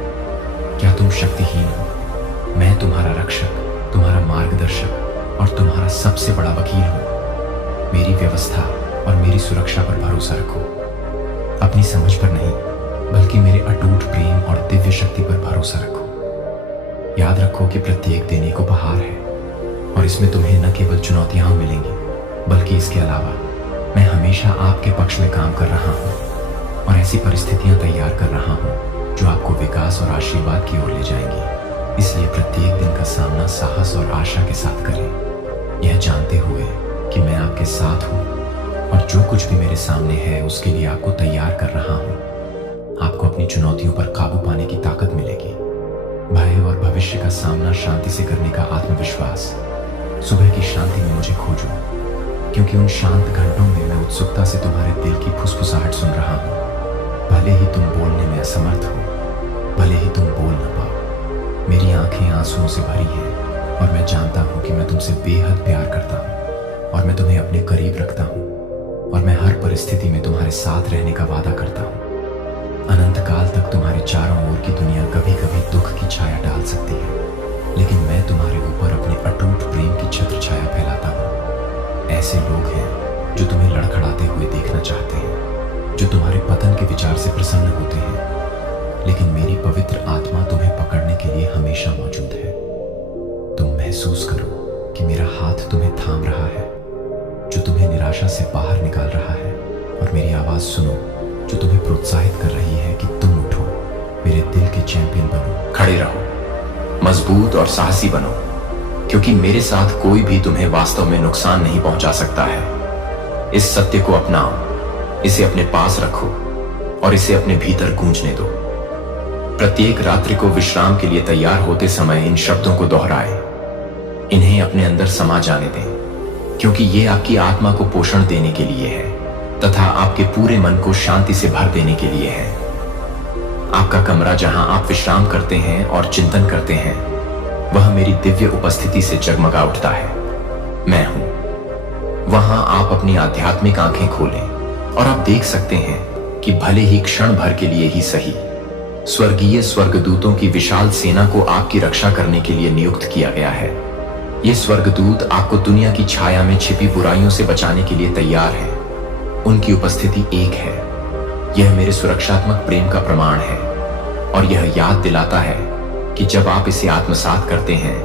क्या तुम शक्तिहीन हो? मैं तुम्हारा रक्षक, तुम्हारा मार्गदर्शक और तुम्हारा सबसे बड़ा वकील हूं। मेरी व्यवस्था और मेरी सुरक्षा पर भरोसा रखो। अपनी समझ पर नहीं, बल्कि मेरे अटूट प्रेम और दिव्य शक्ति पर भरोसा रखो। याद रखो कि प्रत्येक दिन एक उपहार है और इसमें तुम्हें न केवल चुनौतियां मिलेंगी, बल्कि इसके अलावा मैं हमेशा आपके पक्ष में काम कर रहा हूं और ऐसी परिस्थितियां तैयार कर रहा हूं जो आपको विकास और आशीर्वाद की ओर ले जाएंगी। इसलिए प्रत्येक दिन का सामना साहस और आशा के साथ करें। यह जानते हुए कि मैं आपके साथ हूँ और जो कुछ भी मेरे सामने है उसके लिए आपको तैयार कर रहा हूँ। आपको अपनी चुनौतियों पर काबू पाने की ताकत मिलेगी। भय और भविष्य का सामना शांति से करने का आत्मविश्वास। सुबह की शांति में मुझे खोजो, क्योंकि उन शांत घंटों में मैं उत्सुकता से तुम्हारे दिल की फुसफुसाहट सुन रहा हूँ। भले ही तुम बोलने में असमर्थ हो, भले ही तुम बोल न पाओ, मेरी आंखें आंसुओं से भरी हैं और मैं जानता हूँ कि मैं तुमसे बेहद प्यार करता हूँ और मैं तुम्हें अपने करीब रखता हूँ और मैं हर परिस्थिति में तुम्हारे साथ रहने का वादा करता हूँ। अनंत काल तक तुम्हारे चारों ओर की दुनिया कभी कभी दुख की छाया डाल सकती है, लेकिन मैं तुम्हारे ऊपर अपने अटूट प्रेम की छत्र छाया फैलाता हूँ। ऐसे लोग हैं जो तुम्हें लड़खड़ाते हुए देखना चाहते हैं, जो तुम्हारे पतन के विचार से प्रसन्न होते हैं, लेकिन मेरी पवित्र आत्मा तुम्हें पकड़ने के लिए हमेशा मौजूद है। तुम महसूस करो कि मेरा हाथ तुम्हें थाम रहा है, जो तुम्हें निराशा से बाहर निकाल रहा है, और मेरी आवाज सुनो जो तुम्हें प्रोत्साहित कर रही है कि तुम उठो, मेरे दिल के चैंपियन बनो। खड़े रहो, मजबूत और साहसी बनो, क्योंकि मेरे साथ कोई भी तुम्हें वास्तव में नुकसान नहीं पहुंचा सकता है। इस सत्य को अपनाओ, इसे अपने पास रखो और इसे अपने भीतर गूंजने दो। प्रत्येक रात्रि को विश्राम के लिए तैयार होते समय इन शब्दों को दोहराएं। इन्हें अपने अंदर समा जाने दें, क्योंकि ये आपकी आत्मा को पोषण देने के लिए है तथा आपके पूरे मन को शांति से भर देने के लिए है। आपका कमरा जहां आप विश्राम करते हैं और चिंतन करते हैं, वह मेरी दिव्य उपस्थिति से जगमगा उठता है। मैं हूं वहां। आप अपनी आध्यात्मिक आंखें खोलें और आप देख सकते हैं कि भले ही क्षण भर के लिए ही सही, स्वर्गीय स्वर्गदूतों की विशाल सेना को आपकी रक्षा करने के लिए नियुक्त किया गया है। ये स्वर्गदूत आपको दुनिया की छाया में छिपी बुराइयों से बचाने के लिए तैयार हैं। उनकी उपस्थिति एक है। यह मेरे सुरक्षात्मक प्रेम का प्रमाण है और यह याद दिलाता है कि जब आप इसे आत्मसात करते हैं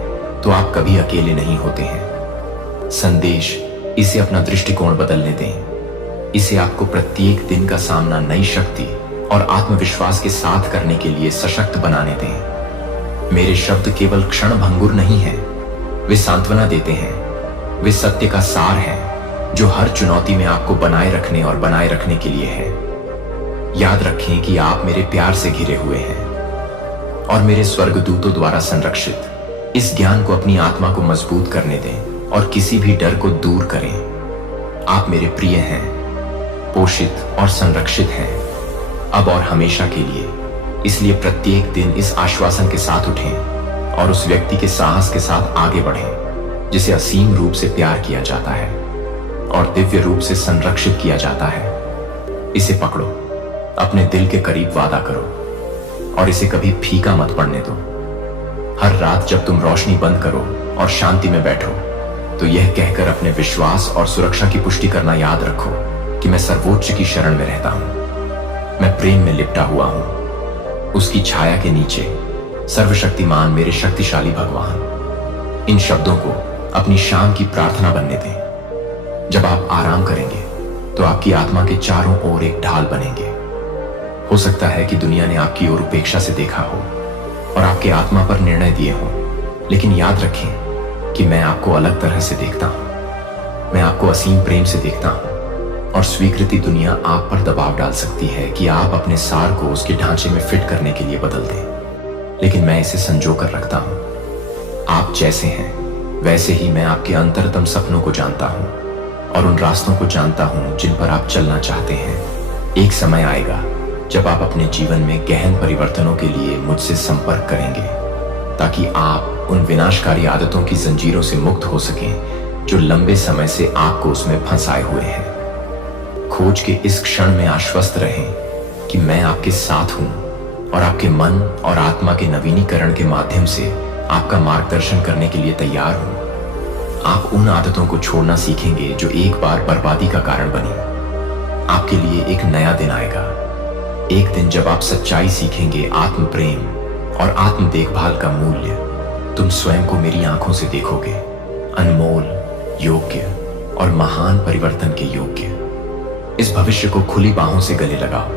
तो आप कभी अकेले नहीं होते हैं। संदेश, इसे अपना दृष्टिकोण बदलने दें। इसे आपको प्रत्येक दिन का सामना नई शक्ति और आत्मविश्वास के साथ करने के लिए सशक्त बनाने दें। मेरे शब्द केवल क्षण भंगुर नहीं हैं, वे सांत्वना देते हैं। वे सत्य का सार हैं जो हर चुनौती में आपको बनाए रखने और बनाए रखने के लिए है। याद रखें कि आप मेरे प्यार से घिरे हुए हैं और मेरे स्वर्गदूतों द्वारा संरक्षित। इस ज्ञान को अपनी आत्मा को मजबूत करने दें और किसी भी डर को दूर करें। आप मेरे प्रिय हैं, पोषित और संरक्षित हैं, अब और हमेशा के लिए। इसलिए प्रत्येक दिन इस आश्वासन के साथ उठें और उस व्यक्ति के साहस के साथ आगे बढ़ें जिसे असीम रूप से प्यार किया जाता है और दिव्य रूप से संरक्षित किया जाता है। इसे पकड़ो, अपने दिल के करीब वादा करो और इसे कभी फीका मत पड़ने दो। हर रात जब तुम रोशनी बंद करो और शांति में बैठो, तो यह कहकर अपने विश्वास और सुरक्षा की पुष्टि करना याद रखो कि मैं सर्वोच्च की शरण में रहता हूं। मैं प्रेम में लिपटा हुआ हूं, उसकी छाया के नीचे। सर्वशक्तिमान मेरे शक्तिशाली भगवान। इन शब्दों को अपनी शाम की प्रार्थना बनने दें। जब आप आराम करेंगे तो आपकी आत्मा के चारों ओर एक ढाल बनेंगे। हो सकता है कि दुनिया ने आपकी ओर उपेक्षा से देखा हो और आपके आत्मा पर निर्णय दिए हो, लेकिन याद रखें कि मैं आपको अलग तरह से देखता हूं। मैं आपको असीम प्रेम से देखता हूं और स्वीकृति दुनिया आप पर दबाव डाल सकती है कि आप अपने सार को उसके ढांचे में फिट करने के लिए बदल दें, लेकिन मैं इसे संजो कर रखता हूं। आप जैसे हैं वैसे ही मैं आपके अंतरतम सपनों को जानता हूं और उन रास्तों को जानता हूं जिन पर आप चलना चाहते हैं। एक समय आएगा जब आप अपने जीवन में गहन परिवर्तनों के लिए मुझसे संपर्क करेंगे, ताकि आप उन विनाशकारी आदतों की जंजीरों से मुक्त हो सकें जो लंबे समय से आपको उसमें फंसाए हुए हैं। खोज के इस क्षण में आश्वस्त रहें कि मैं आपके साथ हूं और आपके मन और आत्मा के नवीनीकरण के माध्यम से आपका मार्गदर्शन करने के लिए तैयार हूं। आप उन आदतों को छोड़ना सीखेंगे जो एक बार बर्बादी का कारण बनी। आपके लिए एक नया दिन आएगा, एक दिन जब आप सच्चाई सीखेंगे, आत्म प्रेम और आत्म देखभाल का मूल्य। तुम स्वयं को मेरी आंखों से देखोगे, अनमोल, योग्य और महान परिवर्तन के योग्य। इस भविष्य को खुली बाहों से गले लगाओ,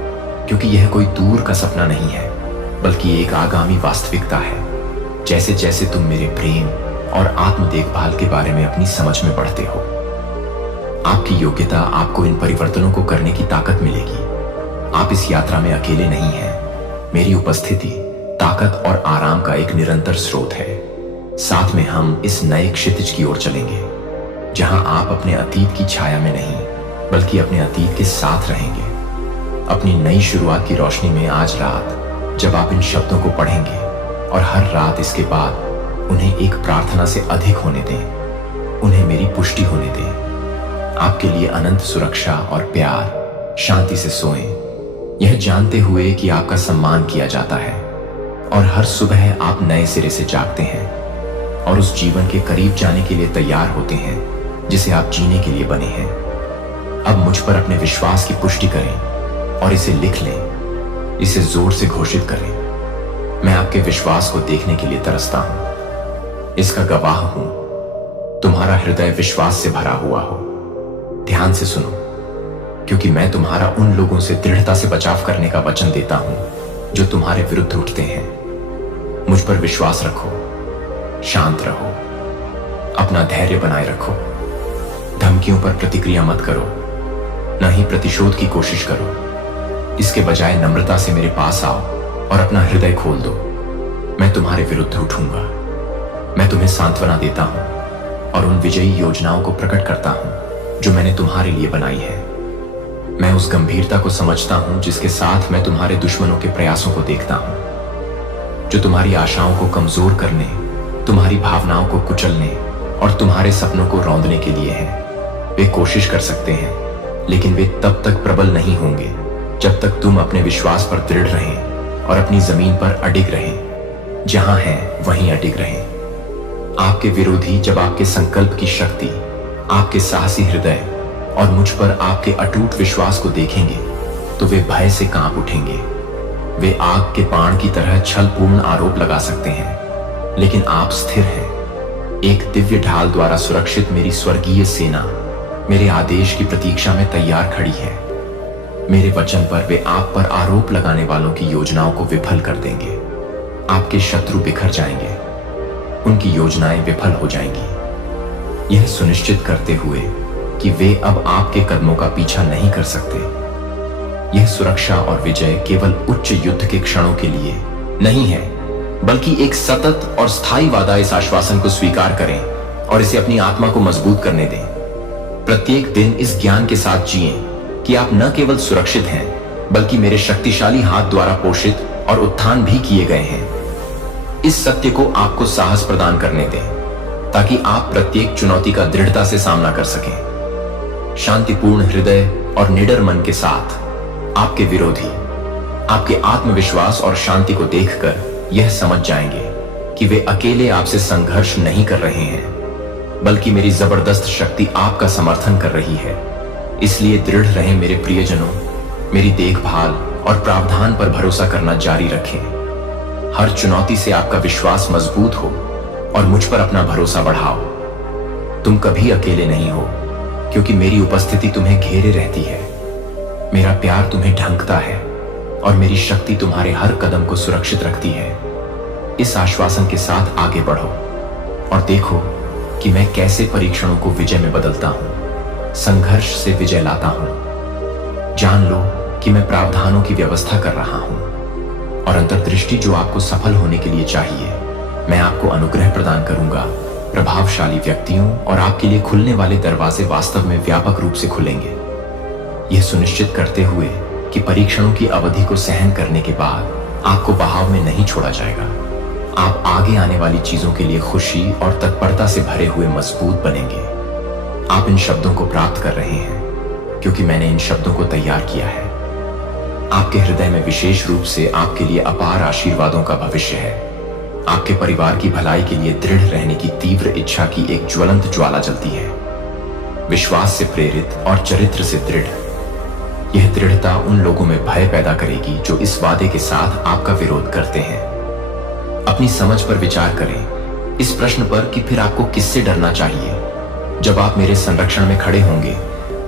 क्योंकि यह कोई दूर का सपना नहीं है, बल्कि एक आगामी वास्तविकता है। जैसे जैसे तुम मेरे प्रेम और आत्म देखभाल के बारे में अपनी समझ में बढ़ते हो। आपकी योग्यता आपको इन परिवर्तनों को करने की ताकत मिलेगी। आप इस यात्रा में अकेले नहीं हैं। मेरी उपस्थिति ताकत और आराम का एक निरंतर स्रोत है। साथ में हम इस नए क्षितिज की ओर चलेंगे, जहां आप अपने अतीत की छाया में नहीं, बल्कि अपने अतीत के साथ रहेंगे। अपनी नई शुरुआत की रोशनी में आज रात जब आप इन शब्दों को पढ़ेंगे और हर रात इसके बाद उन्हें एक प्रार्थना से अधिक होने दें, उन्हें मेरी पुष्टि होने दें। आपके लिए अनंत सुरक्षा और प्यार, शांति से सोएं, यह जानते हुए कि आपका सम्मान किया जाता है और हर सुबह आप नए सिरे से जागते हैं और उस जीवन के करीब जाने के लिए तैयार होते हैं जिसे आप जीने के लिए बने हैं। अब मुझ पर अपने विश्वास की पुष्टि करें और इसे लिख लें, इसे जोर से घोषित करें। मैं आपके विश्वास को देखने के लिए तरसता हूं, इसका गवाह हूं। तुम्हारा हृदय विश्वास से भरा हुआ हो। ध्यान से सुनो, क्योंकि मैं तुम्हारा उन लोगों से दृढ़ता से बचाव करने का वचन देता हूं जो तुम्हारे विरुद्ध उठते हैं। मुझ पर विश्वास रखो, शांत रहो, अपना धैर्य बनाए रखो। धमकियों पर प्रतिक्रिया मत करो, न ही प्रतिशोध की कोशिश करो। इसके बजाय नम्रता से मेरे पास आओ और अपना हृदय खोल दो। मैं तुम्हारे विरुद्ध उठूंगा। मैं तुम्हें सांत्वना देता हूं और उन विजयी योजनाओं को प्रकट करता हूं जो मैंने तुम्हारे लिए बनाई है। मैं उस गंभीरता को समझता हूं जिसके साथ मैं तुम्हारे दुश्मनों के प्रयासों को देखता हूं, जो तुम्हारी आशाओं को कमजोर करने, तुम्हारी भावनाओं को कुचलने और तुम्हारे सपनों को रौंदने के लिए हैं। वे कोशिश कर सकते हैं, लेकिन वे तब तक प्रबल नहीं होंगे जब तक तुम अपने विश्वास पर दृढ़ रहें और अपनी जमीन पर अडिग रहें। जहां हैं वहीं अडिग रहें। आपके विरोधी जब आपके संकल्प की शक्ति, आपके साहसी हृदय और मुझ पर आपके अटूट विश्वास को देखेंगे तो वे भय से कांप उठेंगे। वे आग के बाण की तरह छलपूर्ण आरोप लगा सकते हैं, लेकिन आप स्थिर हैं। एक दिव्य ढाल द्वारा सुरक्षित मेरी स्वर्गीय सेना मेरे आदेश की प्रतीक्षा में तैयार खड़ी है। मेरे वचन पर वे आप पर आरोप लगाने वालों की योजनाओं को विफल कर देंगे। आपके शत्रु बिखर जाएंगे, उनकी योजनाएं विफल हो जाएंगी, यह सुनिश्चित करते हुए कि वे अब आपके कदमों का पीछा नहीं कर सकते। यह सुरक्षा और विजय केवल उच्च युद्ध के क्षणों के लिए नहीं है, बल्कि एक सतत और स्थायी वादा। इस आश्वासन को स्वीकार करें और इसे अपनी आत्मा को मजबूत करने दें। प्रत्येक दिन इस ज्ञान के साथ जिएं कि आप न केवल सुरक्षित हैं, बल्कि मेरे शक्तिशाली हाथ द्वारा पोषित और उत्थान भी किए गए हैं। इस सत्य को आपको साहस प्रदान करने दें ताकि आप प्रत्येक चुनौती का दृढ़ता से सामना कर सकें। शांतिपूर्ण हृदय और निडर मन के साथ आपके विरोधी आपके आत्मविश्वास और शांति को देखकर यह समझ जाएंगे कि वे अकेले आपसे संघर्ष नहीं कर रहे हैं, बल्कि मेरी जबरदस्त शक्ति आपका समर्थन कर रही है। इसलिए दृढ़ रहें मेरे प्रियजनों। मेरी देखभाल और प्रावधान पर भरोसा करना जारी रखें। हर चुनौती से आपका विश्वास मजबूत हो और मुझ पर अपना भरोसा बढ़ाओ। तुम कभी अकेले नहीं हो, क्योंकि मेरी उपस्थिति तुम्हें घेरे रहती है। मेरा प्यार तुम्हें ढंकता है और मेरी शक्ति तुम्हारे हर कदम को सुरक्षित रखती है। इस आश्वासन के साथ आगे बढ़ो और देखो कि मैं कैसे परीक्षणों को विजय में बदलता हूं, संघर्ष से विजय लाता हूं। जान लो कि मैं प्रावधानों की व्यवस्था कर रहा हूं और अंतर्दृष्टि जो आपको सफल होने के लिए चाहिए, मैं आपको अनुग्रह प्रदान करूंगा। प्रभावशाली व्यक्तियों और आपके लिए खुलने वाले दरवाजे वास्तव में व्यापक रूप से खुलेंगे, यह सुनिश्चित करते हुए कि परीक्षणों की अवधि को सहन करने के बाद आपको बहाव में नहीं छोड़ा जाएगा। आप आगे आने वाली चीजों के लिए खुशी और तत्परता से भरे हुए मजबूत बनेंगे। आप इन शब्दों को प्राप्त कर रहे हैं क्योंकि मैंने इन शब्दों को तैयार किया है। आपके हृदय में विशेष रूप से आपके लिए अपार आशीर्वादों का भविष्य है। आपके परिवार की भलाई के लिए दृढ़ रहने की तीव्र इच्छा की एक ज्वलंत ज्वाला जलती है। विश्वास से प्रेरित और चरित्र से दृढ़, यह दृढ़ता उन लोगों में भय पैदा करेगी जो इस वादे के साथ आपका विरोध करते हैं। अपनी समझ पर विचार करें इस प्रश्न पर कि फिर आपको किससे डरना चाहिए। जब आप मेरे संरक्षण में खड़े होंगे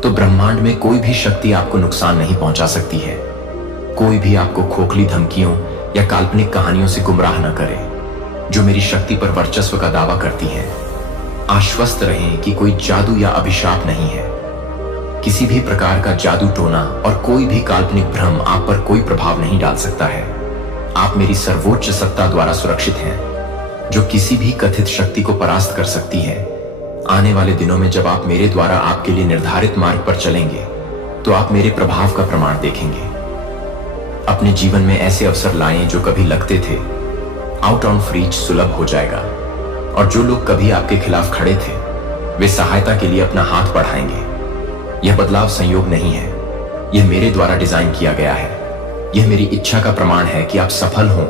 तो ब्रह्मांड में कोई भी शक्ति आपको नुकसान नहीं पहुंचा सकती है। कोई भी आपको खोखली धमकियों या काल्पनिक कहानियों से गुमराह न करे। जो मेरी शक्ति पर वर्चस्व का दावा करती हैं। आश्वस्त रहें कि कोई जादू या अभिशाप नहीं है। किसी भी प्रकार का जादू टोना और कोई भी काल्पनिक भ्रम आप पर कोई प्रभाव नहीं डाल सकता है। आप मेरी सर्वोच्च सत्ता द्वारा सुरक्षित हैं, जो किसी भी कथित शक्ति को परास्त कर सकती है। आने वाले दिनों में जब आप मेरे द्वारा आपके लिए निर्धारित मार्ग पर चलेंगे, तो आप मेरे प्रभाव का प्रमाण देखेंगे। अपने जीवन में ऐसे अवसर लाएं जो कभी लगते थे आउट ऑफ रीच सुलभ हो जाएगा, और जो लोग कभी आपके खिलाफ खड़े थे, वे सहायता के लिए अपना हाथ बढ़ाएंगे। यह बदलाव संयोग नहीं है, यह मेरे द्वारा डिजाइन किया गया है। यह मेरी इच्छा का प्रमाण है कि आप सफल हों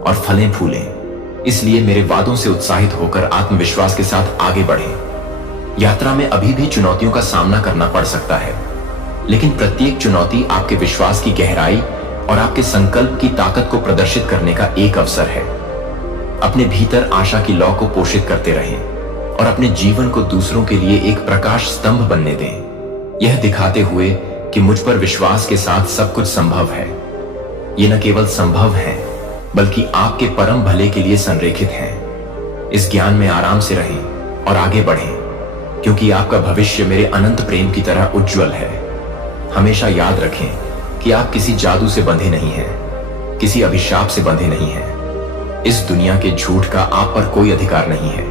और फलें फूलें। इसलिए मेरे वादों से उत्साहित होकर आत्मविश्वास के साथ आगे बढ़ें। यात्रा में अभी भी चुनौतियों का सामना करना पड़ सकता है, लेकिन प्रत्येक चुनौती आपके विश्वास की गहराई और आपके संकल्प की ताकत को प्रदर्शित करने का एक अवसर है। अपने भीतर आशा की लौ को पोषित करते रहें और अपने जीवन को दूसरों के लिए एक प्रकाश स्तंभ बनने दें, यह दिखाते हुए कि मुझ पर विश्वास के साथ सब कुछ संभव है। ये न केवल संभव है, बल्कि आपके परम भले के लिए संरेखित हैं। इस ज्ञान में आराम से रहें और आगे बढ़ें, क्योंकि आपका भविष्य मेरे अनंत प्रेम की तरह उज्जवल है। हमेशा याद रखें कि आप किसी जादू से बंधे नहीं हैं, किसी अभिशाप से बंधे नहीं हैं। इस दुनिया के झूठ का आप पर कोई अधिकार नहीं है।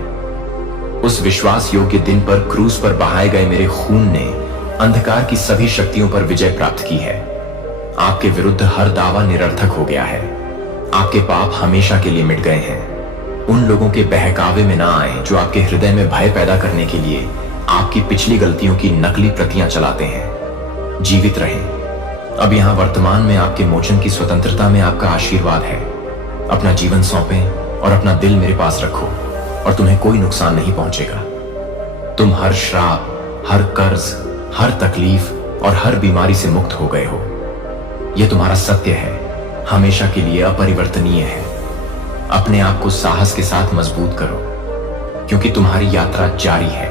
उस विश्वास योग्य दिन पर क्रूस पर बहाए गए मेरे खून ने अंधकार की सभी शक्तियों पर विजय प्राप्त की है। आपके विरुद्ध हर दावा निरर्थक हो गया है। आपके पाप हमेशा के लिए मिट गए हैं। उन लोगों के बहकावे में ना आए जो आपके हृदय में भय पैदा करने के लिए आपकी पिछली गलतियों की नकली प्रतियां चलाते हैं। जीवित रहें। अब यहां वर्तमान में आपके मोचन की स्वतंत्रता में आपका आशीर्वाद है। अपना जीवन सौंपें और अपना दिल मेरे पास रखो, और तुम्हें कोई नुकसान नहीं पहुंचेगा। तुम हर श्राप, हर कर्ज, हर तकलीफ और हर बीमारी से मुक्त हो गए हो। यह तुम्हारा सत्य है, हमेशा के लिए अपरिवर्तनीय है। अपने आप को साहस के साथ मजबूत करो, क्योंकि तुम्हारी यात्रा जारी है।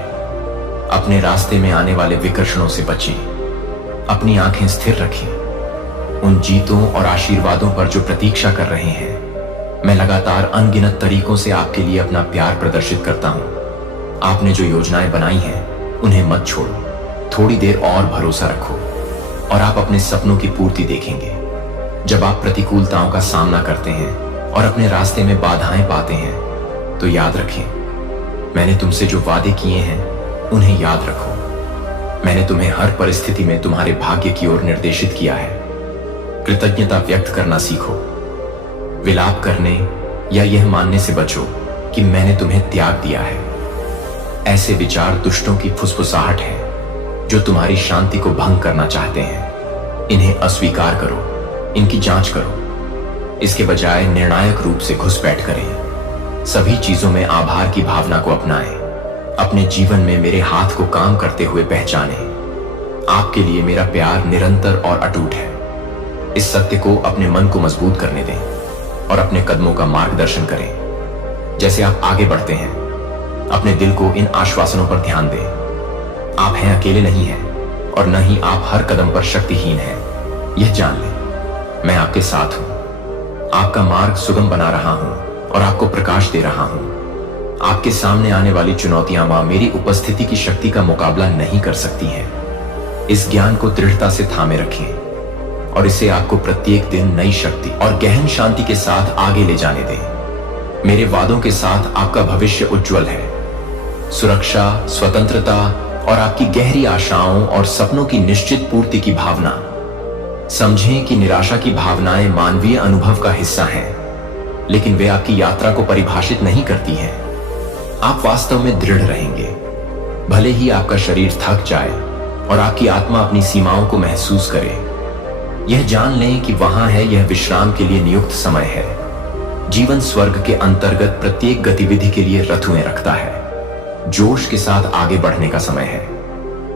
अपने रास्ते में आने वाले विकर्षणों से बचें। अपनी आंखें स्थिर रखें। उन जीतों और आशीर्वादों पर जो प्रतीक्षा कर रहे हैं। मैं लगातार अनगिनत तरीकों से आपके लिए अपना प्यार प्रदर्शित करता हूं। आपने जो योजनाएं बनाई हैं, उन्हें मत छोड़ो। थोड़ी देर और भरोसा रखो, और आप अपने सपनों की पूर्ति देखेंगे। जब आप प्रतिकूलताओं का सामना करते हैं और अपने रास्ते में बाधाएं पाते हैं, तो याद रखें, मैंने तुमसे जो वादे किए हैं, उन्हें याद रखो। मैंने तुम्हें हर परिस्थिति में तुम्हारे भाग्य की ओर निर्देशित किया है। कृतज्ञता व्यक्त करना सीखो। विलाप करने या यह मानने से बचो कि मैंने तुम्हें त्याग दिया है। ऐसे विचार दुष्टों की फुसफुसाहट है, जो तुम्हारी शांति को भंग करना चाहते हैं। इन्हें अस्वीकार करो, इनकी जांच करो। इसके बजाय निर्णायक रूप से घुसपैठ करें। सभी चीजों में आभार की भावना को अपनाएं। अपने जीवन में मेरे हाथ को काम करते हुए पहचानें। आपके लिए मेरा प्यार निरंतर और अटूट है। इस सत्य को अपने मन को मजबूत करने दें और अपने कदमों का मार्गदर्शन करें। जैसे आप आगे बढ़ते हैं, अपने दिल को इन आश्वासनों पर ध्यान दें। आप हैं अकेले नहीं हैं, और न ही आप हर कदम पर शक्तिहीन हैं। यह जान लें, मैं आपके साथ हूं। आपका मार्ग सुगम बना रहा हूं और आपको प्रकाश दे रहा हूं। आपके सामने आने वाली चुनौतियां मां मेरी उपस्थिति की शक्ति का मुकाबला नहीं कर सकती हैं। इस ज्ञान को दृढ़ता से थामे रखें और इसे आपको प्रत्येक दिन नई शक्ति और गहन शांति के साथ आगे ले जाने दें। मेरे वादों के साथ आपका भविष्य उज्जवल है। सुरक्षा, स्वतंत्रता और आपकी गहरी आशाओं और सपनों की निश्चित पूर्ति की भावना। समझें कि निराशा की भावनाएं मानवीय अनुभव का हिस्सा हैं, लेकिन वे आपकी यात्रा को परिभाषित नहीं करती हैं। आप वास्तव में दृढ़ रहेंगे, भले ही आपका शरीर थक जाए और आपकी आत्मा अपनी सीमाओं को महसूस करे। यह जान लें कि वहां है, यह विश्राम के लिए नियुक्त समय है। जीवन स्वर्ग के अंतर्गत प्रत्येक गतिविधि के लिए रथुएं रखता है। जोश के साथ आगे बढ़ने का समय है।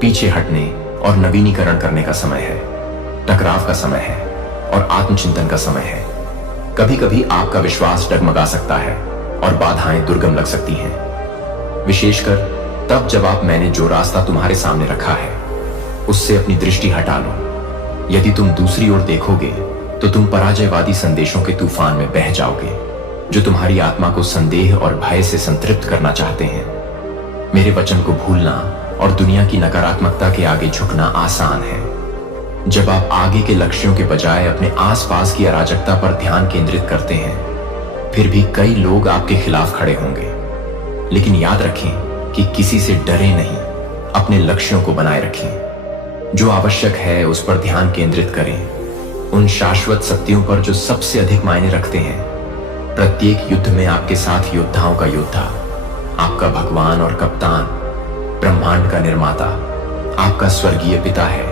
पीछे हटने और नवीनीकरण करने का समय है। टकराव का समय है और आत्मचिंतन का समय है। कभी कभी आपका विश्वास डगमगा सकता है और बाधाएं दुर्गम लग सकती हैं, विशेषकर तब जब आप मैंने जो रास्ता तुम्हारे सामने रखा है उससे अपनी दृष्टि हटा लो। यदि तुम दूसरी ओर देखोगे तो तुम पराजयवादी संदेशों के तूफान में बह जाओगे। जो तुम्हारी आत्मा को संदेह और भय से संतृप्त करना चाहते हैं। मेरे वचन को भूलना और दुनिया की नकारात्मकता के आगे झुकना आसान है। जब आप आगे के लक्ष्यों के बजाय अपने आसपास की अराजकता पर ध्यान केंद्रित करते हैं, फिर भी कई लोग आपके खिलाफ खड़े होंगे। लेकिन याद रखें कि किसी से डरे नहीं, अपने लक्ष्यों को बनाए रखें। जो आवश्यक है उस पर ध्यान केंद्रित करें, उन शाश्वत सत्यों पर जो सबसे अधिक मायने रखते हैं। प्रत्येक युद्ध में आपके साथ योद्धाओं का योद्धा, आपका भगवान और कप्तान, ब्रह्मांड का निर्माता, आपका स्वर्गीय पिता है।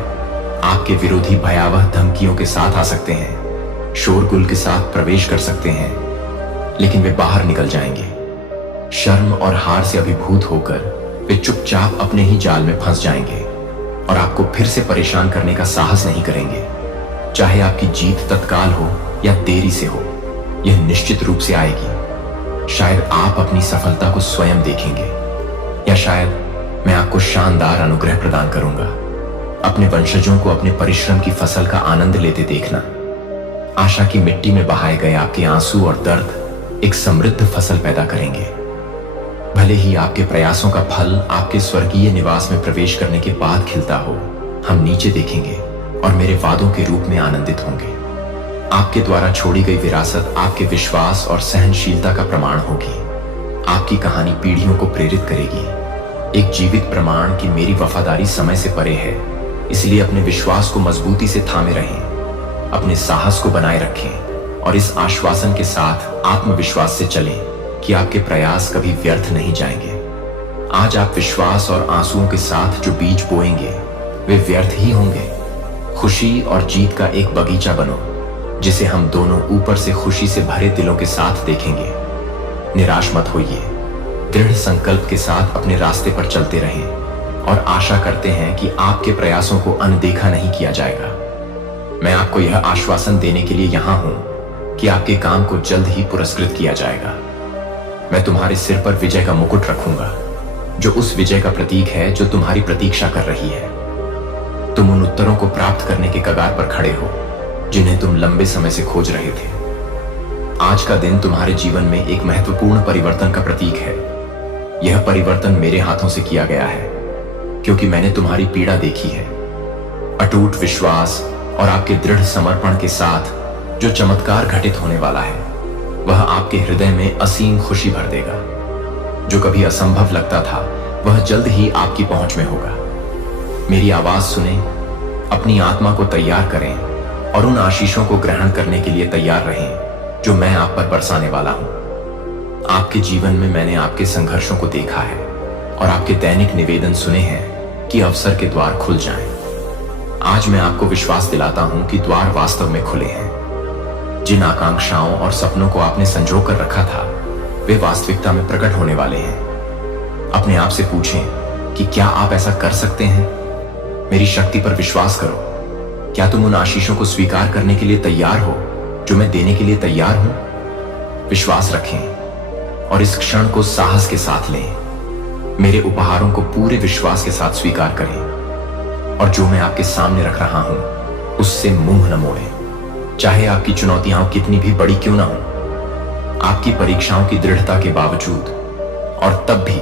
आपके विरोधी भयावह धमकियों के साथ आ सकते हैं, शोरगुल के साथ प्रवेश कर सकते हैं, लेकिन वे बाहर निकल जाएंगे। शर्म और हार से अभिभूत होकर वे चुपचाप अपने ही जाल में फंस जाएंगे और आपको फिर से परेशान करने का साहस नहीं करेंगे। चाहे आपकी जीत तत्काल हो या देरी से हो, यह निश्चित रूप से आएगी। शायद आप अपनी सफलता को स्वयं देखेंगे, या शायद मैं आपको शानदार अनुग्रह प्रदान करूंगा। अपने वंशजों को अपने परिश्रम की फसल का आनंद लेते देखना। आशा की मिट्टी में बहाए गए आपके आंसू और दर्द एक समृद्ध फसल पैदा करेंगे। भले ही आपके प्रयासों का फल आपके स्वर्गीय निवास में प्रवेश करने के बाद खिलता हो, हम नीचे देखेंगे और मेरे वादों के रूप में आनंदित होंगे। आपके द्वारा छोड़ी गई विरासत आपके विश्वास और सहनशीलता का प्रमाण होगी। आपकी कहानी पीढ़ियों को प्रेरित करेगी, एक जीवित प्रमाण कि मेरी वफादारी समय से परे है। इसलिए अपने विश्वास को मजबूती से थामे रहें, अपने साहस को बनाए रखें और इस आश्वासन के साथ आत्मविश्वास से चलें कि आपके प्रयास कभी व्यर्थ नहीं जाएंगे। आज आप विश्वास और आंसुओं के साथ जो बीज बोएंगे वे व्यर्थ ही होंगे। खुशी और जीत का एक बगीचा बनो, जिसे हम दोनों ऊपर से खुशी से भरे दिलों के साथ देखेंगे। निराश मत होइए, दृढ़ संकल्प के साथ अपने रास्ते पर चलते रहें और आशा करते हैं कि आपके प्रयासों को अनदेखा नहीं किया जाएगा। मैं आपको यह आश्वासन देने के लिए यहां हूं कि आपके काम को जल्द ही पुरस्कृत किया जाएगा। मैं तुम्हारे सिर पर विजय का मुकुट रखूंगा, जो उस विजय का प्रतीक है जो तुम्हारी प्रतीक्षा कर रही है। तुम उन उत्तरों को प्राप्त करने के कगार पर खड़े हो जिन्हें तुम लंबे समय से खोज रहे थे। आज का दिन तुम्हारे जीवन में एक महत्वपूर्ण परिवर्तन का प्रतीक है। यह परिवर्तन मेरे हाथों से किया गया है, क्योंकि मैंने तुम्हारी पीड़ा देखी है। अटूट विश्वास और आपके दृढ़ समर्पण के साथ जो चमत्कार घटित होने वाला है, वह आपके हृदय में असीम खुशी भर देगा। जो कभी असंभव लगता था, वह जल्द ही आपकी पहुंच में होगा। मेरी आवाज सुने, अपनी आत्मा को तैयार करें और उन आशीषों को ग्रहण करने के लिए तैयार रहें जो मैं आप पर बरसाने वाला हूं। आपके जीवन में मैंने आपके संघर्षों को देखा है और आपके दैनिक निवेदन सुने हैं कि अवसर के द्वार खुल जाएं। आज मैं आपको विश्वास दिलाता हूं कि द्वार वास्तव में खुले हैं। जिन आकांक्षाओं और सपनों को आपने संजो कर रखा था, वे वास्तविकता में प्रकट होने वाले हैं। अपने आप से पूछें कि क्या आप ऐसा कर सकते हैं? मेरी शक्ति पर विश्वास करो। क्या तुम उन आशीषों को स्वीकार करने के लिए तैयार हो जो मैं देने के लिए तैयार हूं? विश्वास रखें और इस क्षण को साहस के साथ लें। मेरे उपहारों को पूरे विश्वास के साथ स्वीकार करें और जो मैं आपके सामने रख रहा हूं उससे मुंह न मोड़ें। चाहे आपकी चुनौतियां कितनी भी बड़ी क्यों ना हो, आपकी परीक्षाओं की दृढ़ता के बावजूद, और तब भी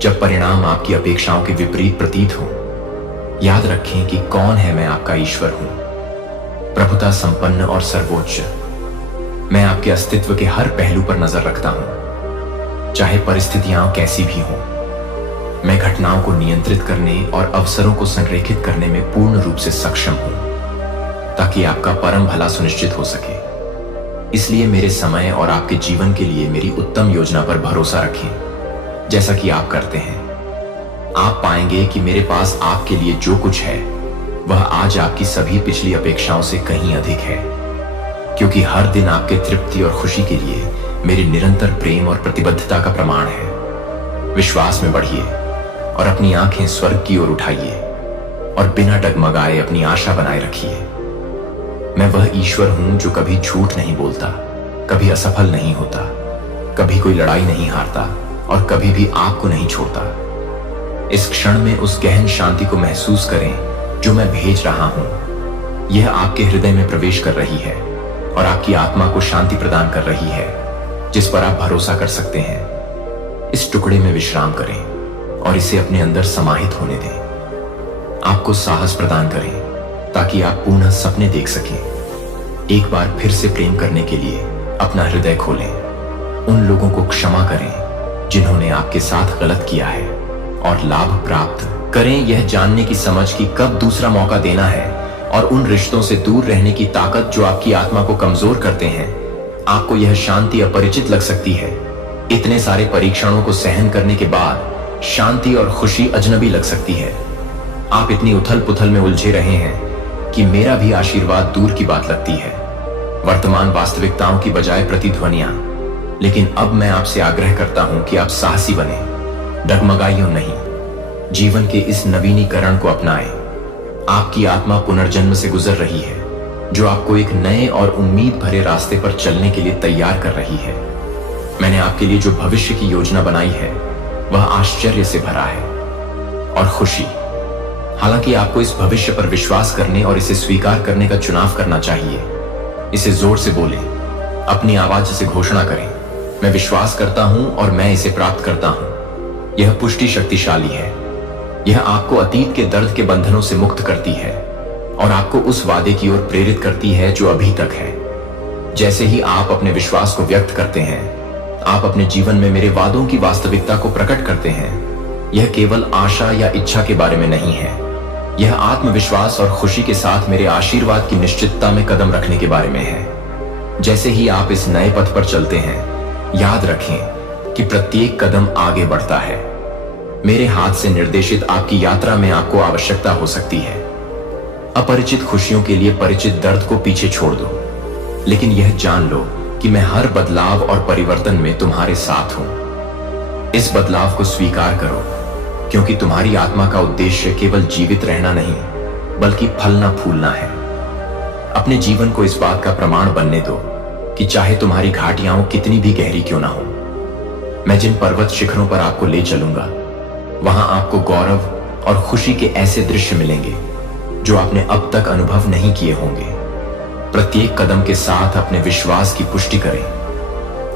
जब परिणाम आपकी अपेक्षाओं के विपरीत प्रतीत हो, याद रखें कि कौन है मैं आपका ईश्वर हूं, प्रभुता संपन्न और सर्वोच्च। मैं आपके अस्तित्व के हर पहलू पर नजर रखता हूं, चाहे परिस्थितियां कैसी भी हों। मैं घटनाओं को नियंत्रित करने और अवसरों को संरेखित करने में पूर्ण रूप से सक्षम हूं, ताकि आपका परम भला सुनिश्चित हो सके। इसलिए मेरे समय और आपके जीवन के लिए मेरी उत्तम योजना पर भरोसा रखें, जैसा कि आप करते हैं। आप पाएंगे कि मेरे पास आपके लिए जो कुछ है, वह आज आपकी सभी पिछली अपेक्षाओं से कहीं अधिक है, क्योंकि हर दिन आपके तृप्ति और खुशी के लिए मेरे निरंतर प्रेम और प्रतिबद्धता का प्रमाण है। विश्वास में बढ़िए और अपनी आंखें स्वर्ग की ओर उठाइए और बिना डगमगाए अपनी आशा बनाए रखिए। मैं वह ईश्वर हूं जो कभी झूठ नहीं बोलता, कभी असफल नहीं होता, कभी कोई लड़ाई नहीं हारता और कभी भी आपको नहीं छोड़ता। इस क्षण में उस गहन शांति को महसूस करें जो मैं भेज रहा हूं। यह आपके हृदय में प्रवेश कर रही है और आपकी आत्मा को शांति प्रदान कर रही है। जिस पर आप भरोसा कर सकते हैं। इस टुकड़े में विश्राम करें और इसे अपने अंदर समाहित होने दें। आपको साहस प्रदान करें ताकि आप पुनः सपने देख सकें। एक बार फिर से प्रेम करने के लिए अपना हृदय खोलें। उन लोगों को क्षमा करें जिन्होंने आपके साथ गलत किया है और लाभ प्राप्त करें यह जानने की समझ कि कब दूसरा मौका देना है, और उन रिश्तों से दूर रहने की ताकत जो आपकी आत्मा को कमजोर करते हैं। आपको यह शांति अपरिचित लग सकती है। इतने सारे परीक्षणों को सहन करने के बाद शांति और खुशी अजनबी लग सकती है। आप इतनी उथल पुथल में उलझे रहे हैं कि मेरा भी आशीर्वाद दूर की बात लगती है। वर्तमान वास्तविकताओं की बजाय प्रतिध्वनियां। लेकिन अब मैं आपसे आग्रह करता हूं कि आप साहसी बने, डगमगाइयों नहीं। जीवन के इस नवीनीकरण को अपनाएं। आपकी आत्मा पुनर्जन्म से गुजर रही है, जो आपको एक नए और उम्मीद भरे रास्ते पर चलने के लिए तैयार कर रही है। मैंने आपके लिए जो भविष्य की योजना बनाई है वह आश्चर्य से भरा है और खुशी। हालांकि आपको इस भविष्य पर विश्वास करने और इसे स्वीकार करने का चुनाव करना चाहिए। इसे जोर से बोलें, अपनी आवाज से घोषणा करें, मैं विश्वास करता हूं और मैं इसे प्राप्त करता हूं। यह पुष्टि शक्तिशाली है। यह आपको अतीत के दर्द के बंधनों से मुक्त करती है और आपको उस वादे की ओर प्रेरित करती है जो अभी तक है। जैसे ही आप अपने विश्वास को व्यक्त करते हैं, आप अपने जीवन में मेरे वादों की वास्तविकता को प्रकट करते हैं। यह केवल आशा या इच्छा के बारे में नहीं है, यह आत्मविश्वास और खुशी के साथ मेरे आशीर्वाद की निश्चितता में कदम रखने के बारे में है। जैसे ही आप इस नए पथ पर चलते हैं, याद रखें कि प्रत्येक कदम आगे बढ़ता है। मेरे हाथ से निर्देशित आपकी यात्रा में आपको आवश्यकता हो सकती है। अपरिचित खुशियों के लिए परिचित दर्द को पीछे छोड़ दो, लेकिन यह जान लो कि मैं हर बदलाव और परिवर्तन में तुम्हारे साथ हूं। इस बदलाव को स्वीकार करो, क्योंकि तुम्हारी आत्मा का उद्देश्य केवल जीवित रहना नहीं, बल्कि फलना फूलना है। अपने जीवन को इस बात का प्रमाण बनने दो कि चाहे तुम्हारी घाटियां कितनी भी गहरी क्यों ना हो, मैं जिन पर्वत शिखरों पर आपको ले चलूंगा, वहां आपको गौरव और खुशी के ऐसे दृश्य मिलेंगे जो आपने अब तक अनुभव नहीं किए होंगे। प्रत्येक कदम के साथ अपने विश्वास की पुष्टि करें,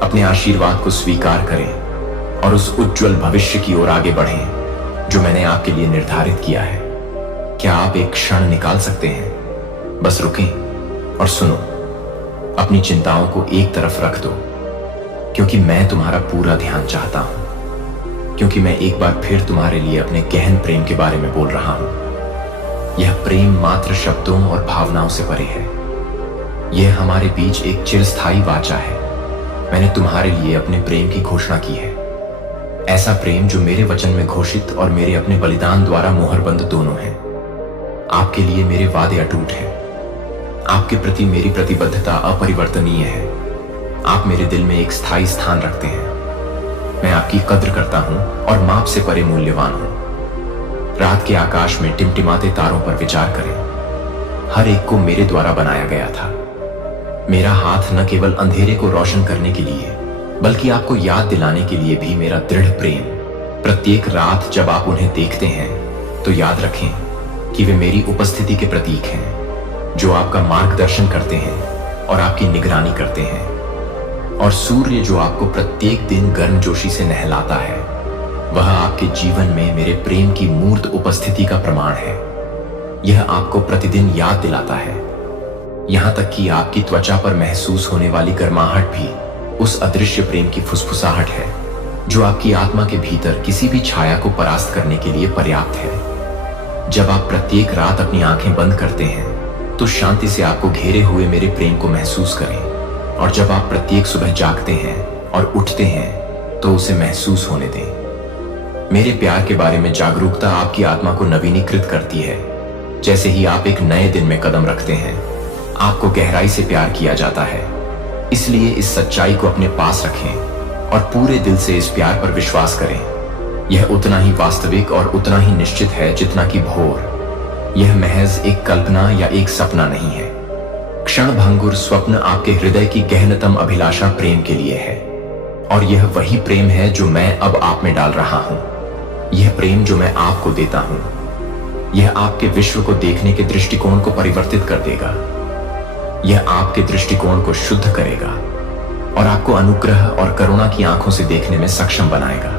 अपने आशीर्वाद को स्वीकार करें और उस उज्जवल भविष्य की ओर आगे बढ़ें जो मैंने आपके लिए निर्धारित किया है। क्या आप एक क्षण निकाल सकते हैं? बस रुकें और सुनो। अपनी चिंताओं को एक तरफ रख दो, क्योंकि मैं तुम्हारा पूरा ध्यान चाहता हूं। क्योंकि मैं एक बार फिर तुम्हारे लिए अपने गहन प्रेम के बारे में बोल रहा हूं। यह प्रेम मात्र शब्दों और भावनाओं से परे है। यह हमारे बीच एक चिरस्थायी वाचा है। मैंने तुम्हारे लिए अपने प्रेम की घोषणा की है। ऐसा प्रेम जो मेरे वचन में घोषित और मेरे अपने बलिदान द्वारा मोहरबंद दोनों है। आपके लिए मेरे वादे अटूट हैं। आपके प्रति मेरी प्रतिबद्धता अपरिवर्तनीय है। आप मेरे दिल में एक स्थायी स्थान रखते हैं। मैं आपकी कद्र करता हूं और माप से परे मूल्यवान हूं। रात के आकाश में टिमटिमाते तारों पर विचार करें। हर एक को मेरे द्वारा बनाया गया था। मेरा हाथ न केवल अंधेरे को रोशन करने के लिए, बल्कि आपको याद दिलाने के लिए भी मेरा दृढ़ प्रेम। प्रत्येक रात जब आप उन्हें देखते हैं तो याद रखें कि वे मेरी उपस्थिति के प्रतीक हैं, जो आपका मार्गदर्शन करते हैं और आपकी निगरानी करते हैं। और सूर्य जो आपको प्रत्येक दिन गर्मजोशी से नहलाता है, वह आपके जीवन में मेरे प्रेम की मूर्त उपस्थिति का प्रमाण है। यह आपको प्रतिदिन याद दिलाता है। यहां तक कि आपकी त्वचा पर महसूस होने वाली गर्माहट भी उस अदृश्य प्रेम की फुसफुसाहट है, जो आपकी आत्मा के भीतर किसी भी छाया को परास्त करने के लिए पर्याप्त है। जब आप प्रत्येक रात अपनी आंखें बंद करते हैं तो शांति से आपको घेरे हुए मेरे प्रेम को महसूस करें, और जब आप प्रत्येक सुबह जागते हैं और उठते हैं तो उसे महसूस होने दें। मेरे प्यार के बारे में जागरूकता आपकी आत्मा को नवीनीकृत करती है। जैसे ही आप एक नए दिन में कदम रखते हैं, आपको गहराई से प्यार किया जाता है। इसलिए इस सच्चाई को अपने पास रखें और पूरे दिल से इस प्यार पर विश्वास करें। यह उतना ही वास्तविक और उतना ही निश्चित है जितना कि भोर। यह महज एक कल्पना या एक सपना नहीं है। क्षणभंगुर स्वप्न आपके हृदय की गहनतम अभिलाषा प्रेम के लिए है, और यह वही प्रेम है जो मैं अब आप में डाल रहा हूं। यह प्रेम जो मैं आपको देता हूं, यह आपके विश्व को देखने के दृष्टिकोण को परिवर्तित कर देगा। यह आपके दृष्टिकोण को शुद्ध करेगा और आपको अनुग्रह और करुणा की आंखों से देखने में सक्षम बनाएगा।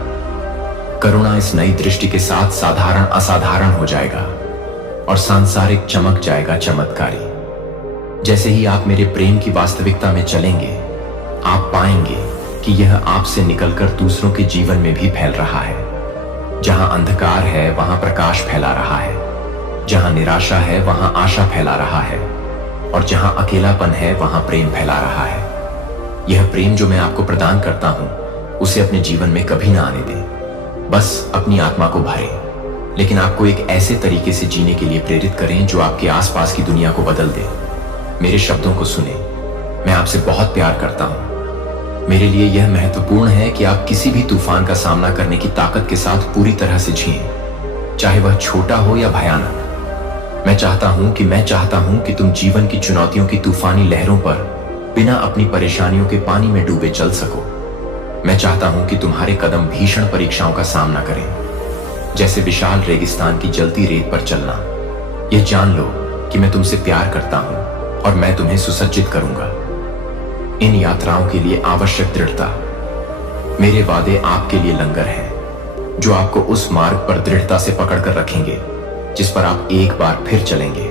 करुणा इस नई दृष्टि के साथ साधारण असाधारण हो जाएगा और सांसारिक चमक जाएगा चमत्कारी। जैसे ही आप मेरे प्रेम की वास्तविकता में चलेंगे, आप पाएंगे कि यह आपसे निकलकर दूसरों के जीवन में भी फैल रहा है। जहां अंधकार है वहां प्रकाश फैला रहा है, जहां निराशा है वहां आशा फैला रहा है, और जहां अकेलापन है वहां प्रेम फैला रहा है। यह प्रेम जो मैं आपको प्रदान करता हूं, उसे अपने जीवन में कभी ना आने दें। बस अपनी आत्मा को भरें, लेकिन आपको एक ऐसे तरीके से जीने के लिए प्रेरित करें जो आपके आसपास की दुनिया को बदल दे। मेरे शब्दों को सुने, मैं आपसे बहुत प्यार करता हूं। मेरे लिए यह महत्वपूर्ण है कि आप किसी भी तूफान का सामना करने की ताकत के साथ पूरी तरह से जिएं, चाहे वह छोटा हो या भयानक। मैं चाहता हूं कि तुम जीवन की चुनौतियों की तूफानी लहरों पर बिना अपनी परेशानियों के पानी में डूबे चल सको। मैं चाहता हूं कि तुम्हारे कदम भीषण परीक्षाओं का सामना करें, जैसे विशाल रेगिस्तान की जलती रेत पर चलना। यह जान लो कि मैं तुमसे प्यार करता हूं और मैं तुम्हें सुसज्जित करूंगा। इन यात्राओं के लिए आवश्यक दृढ़ता, मेरे वादे आपके लिए लंगर हैं, जो आपको उस मार्ग पर दृढ़ता से पकड़कर रखेंगे जिस पर आप एक बार फिर चलेंगे।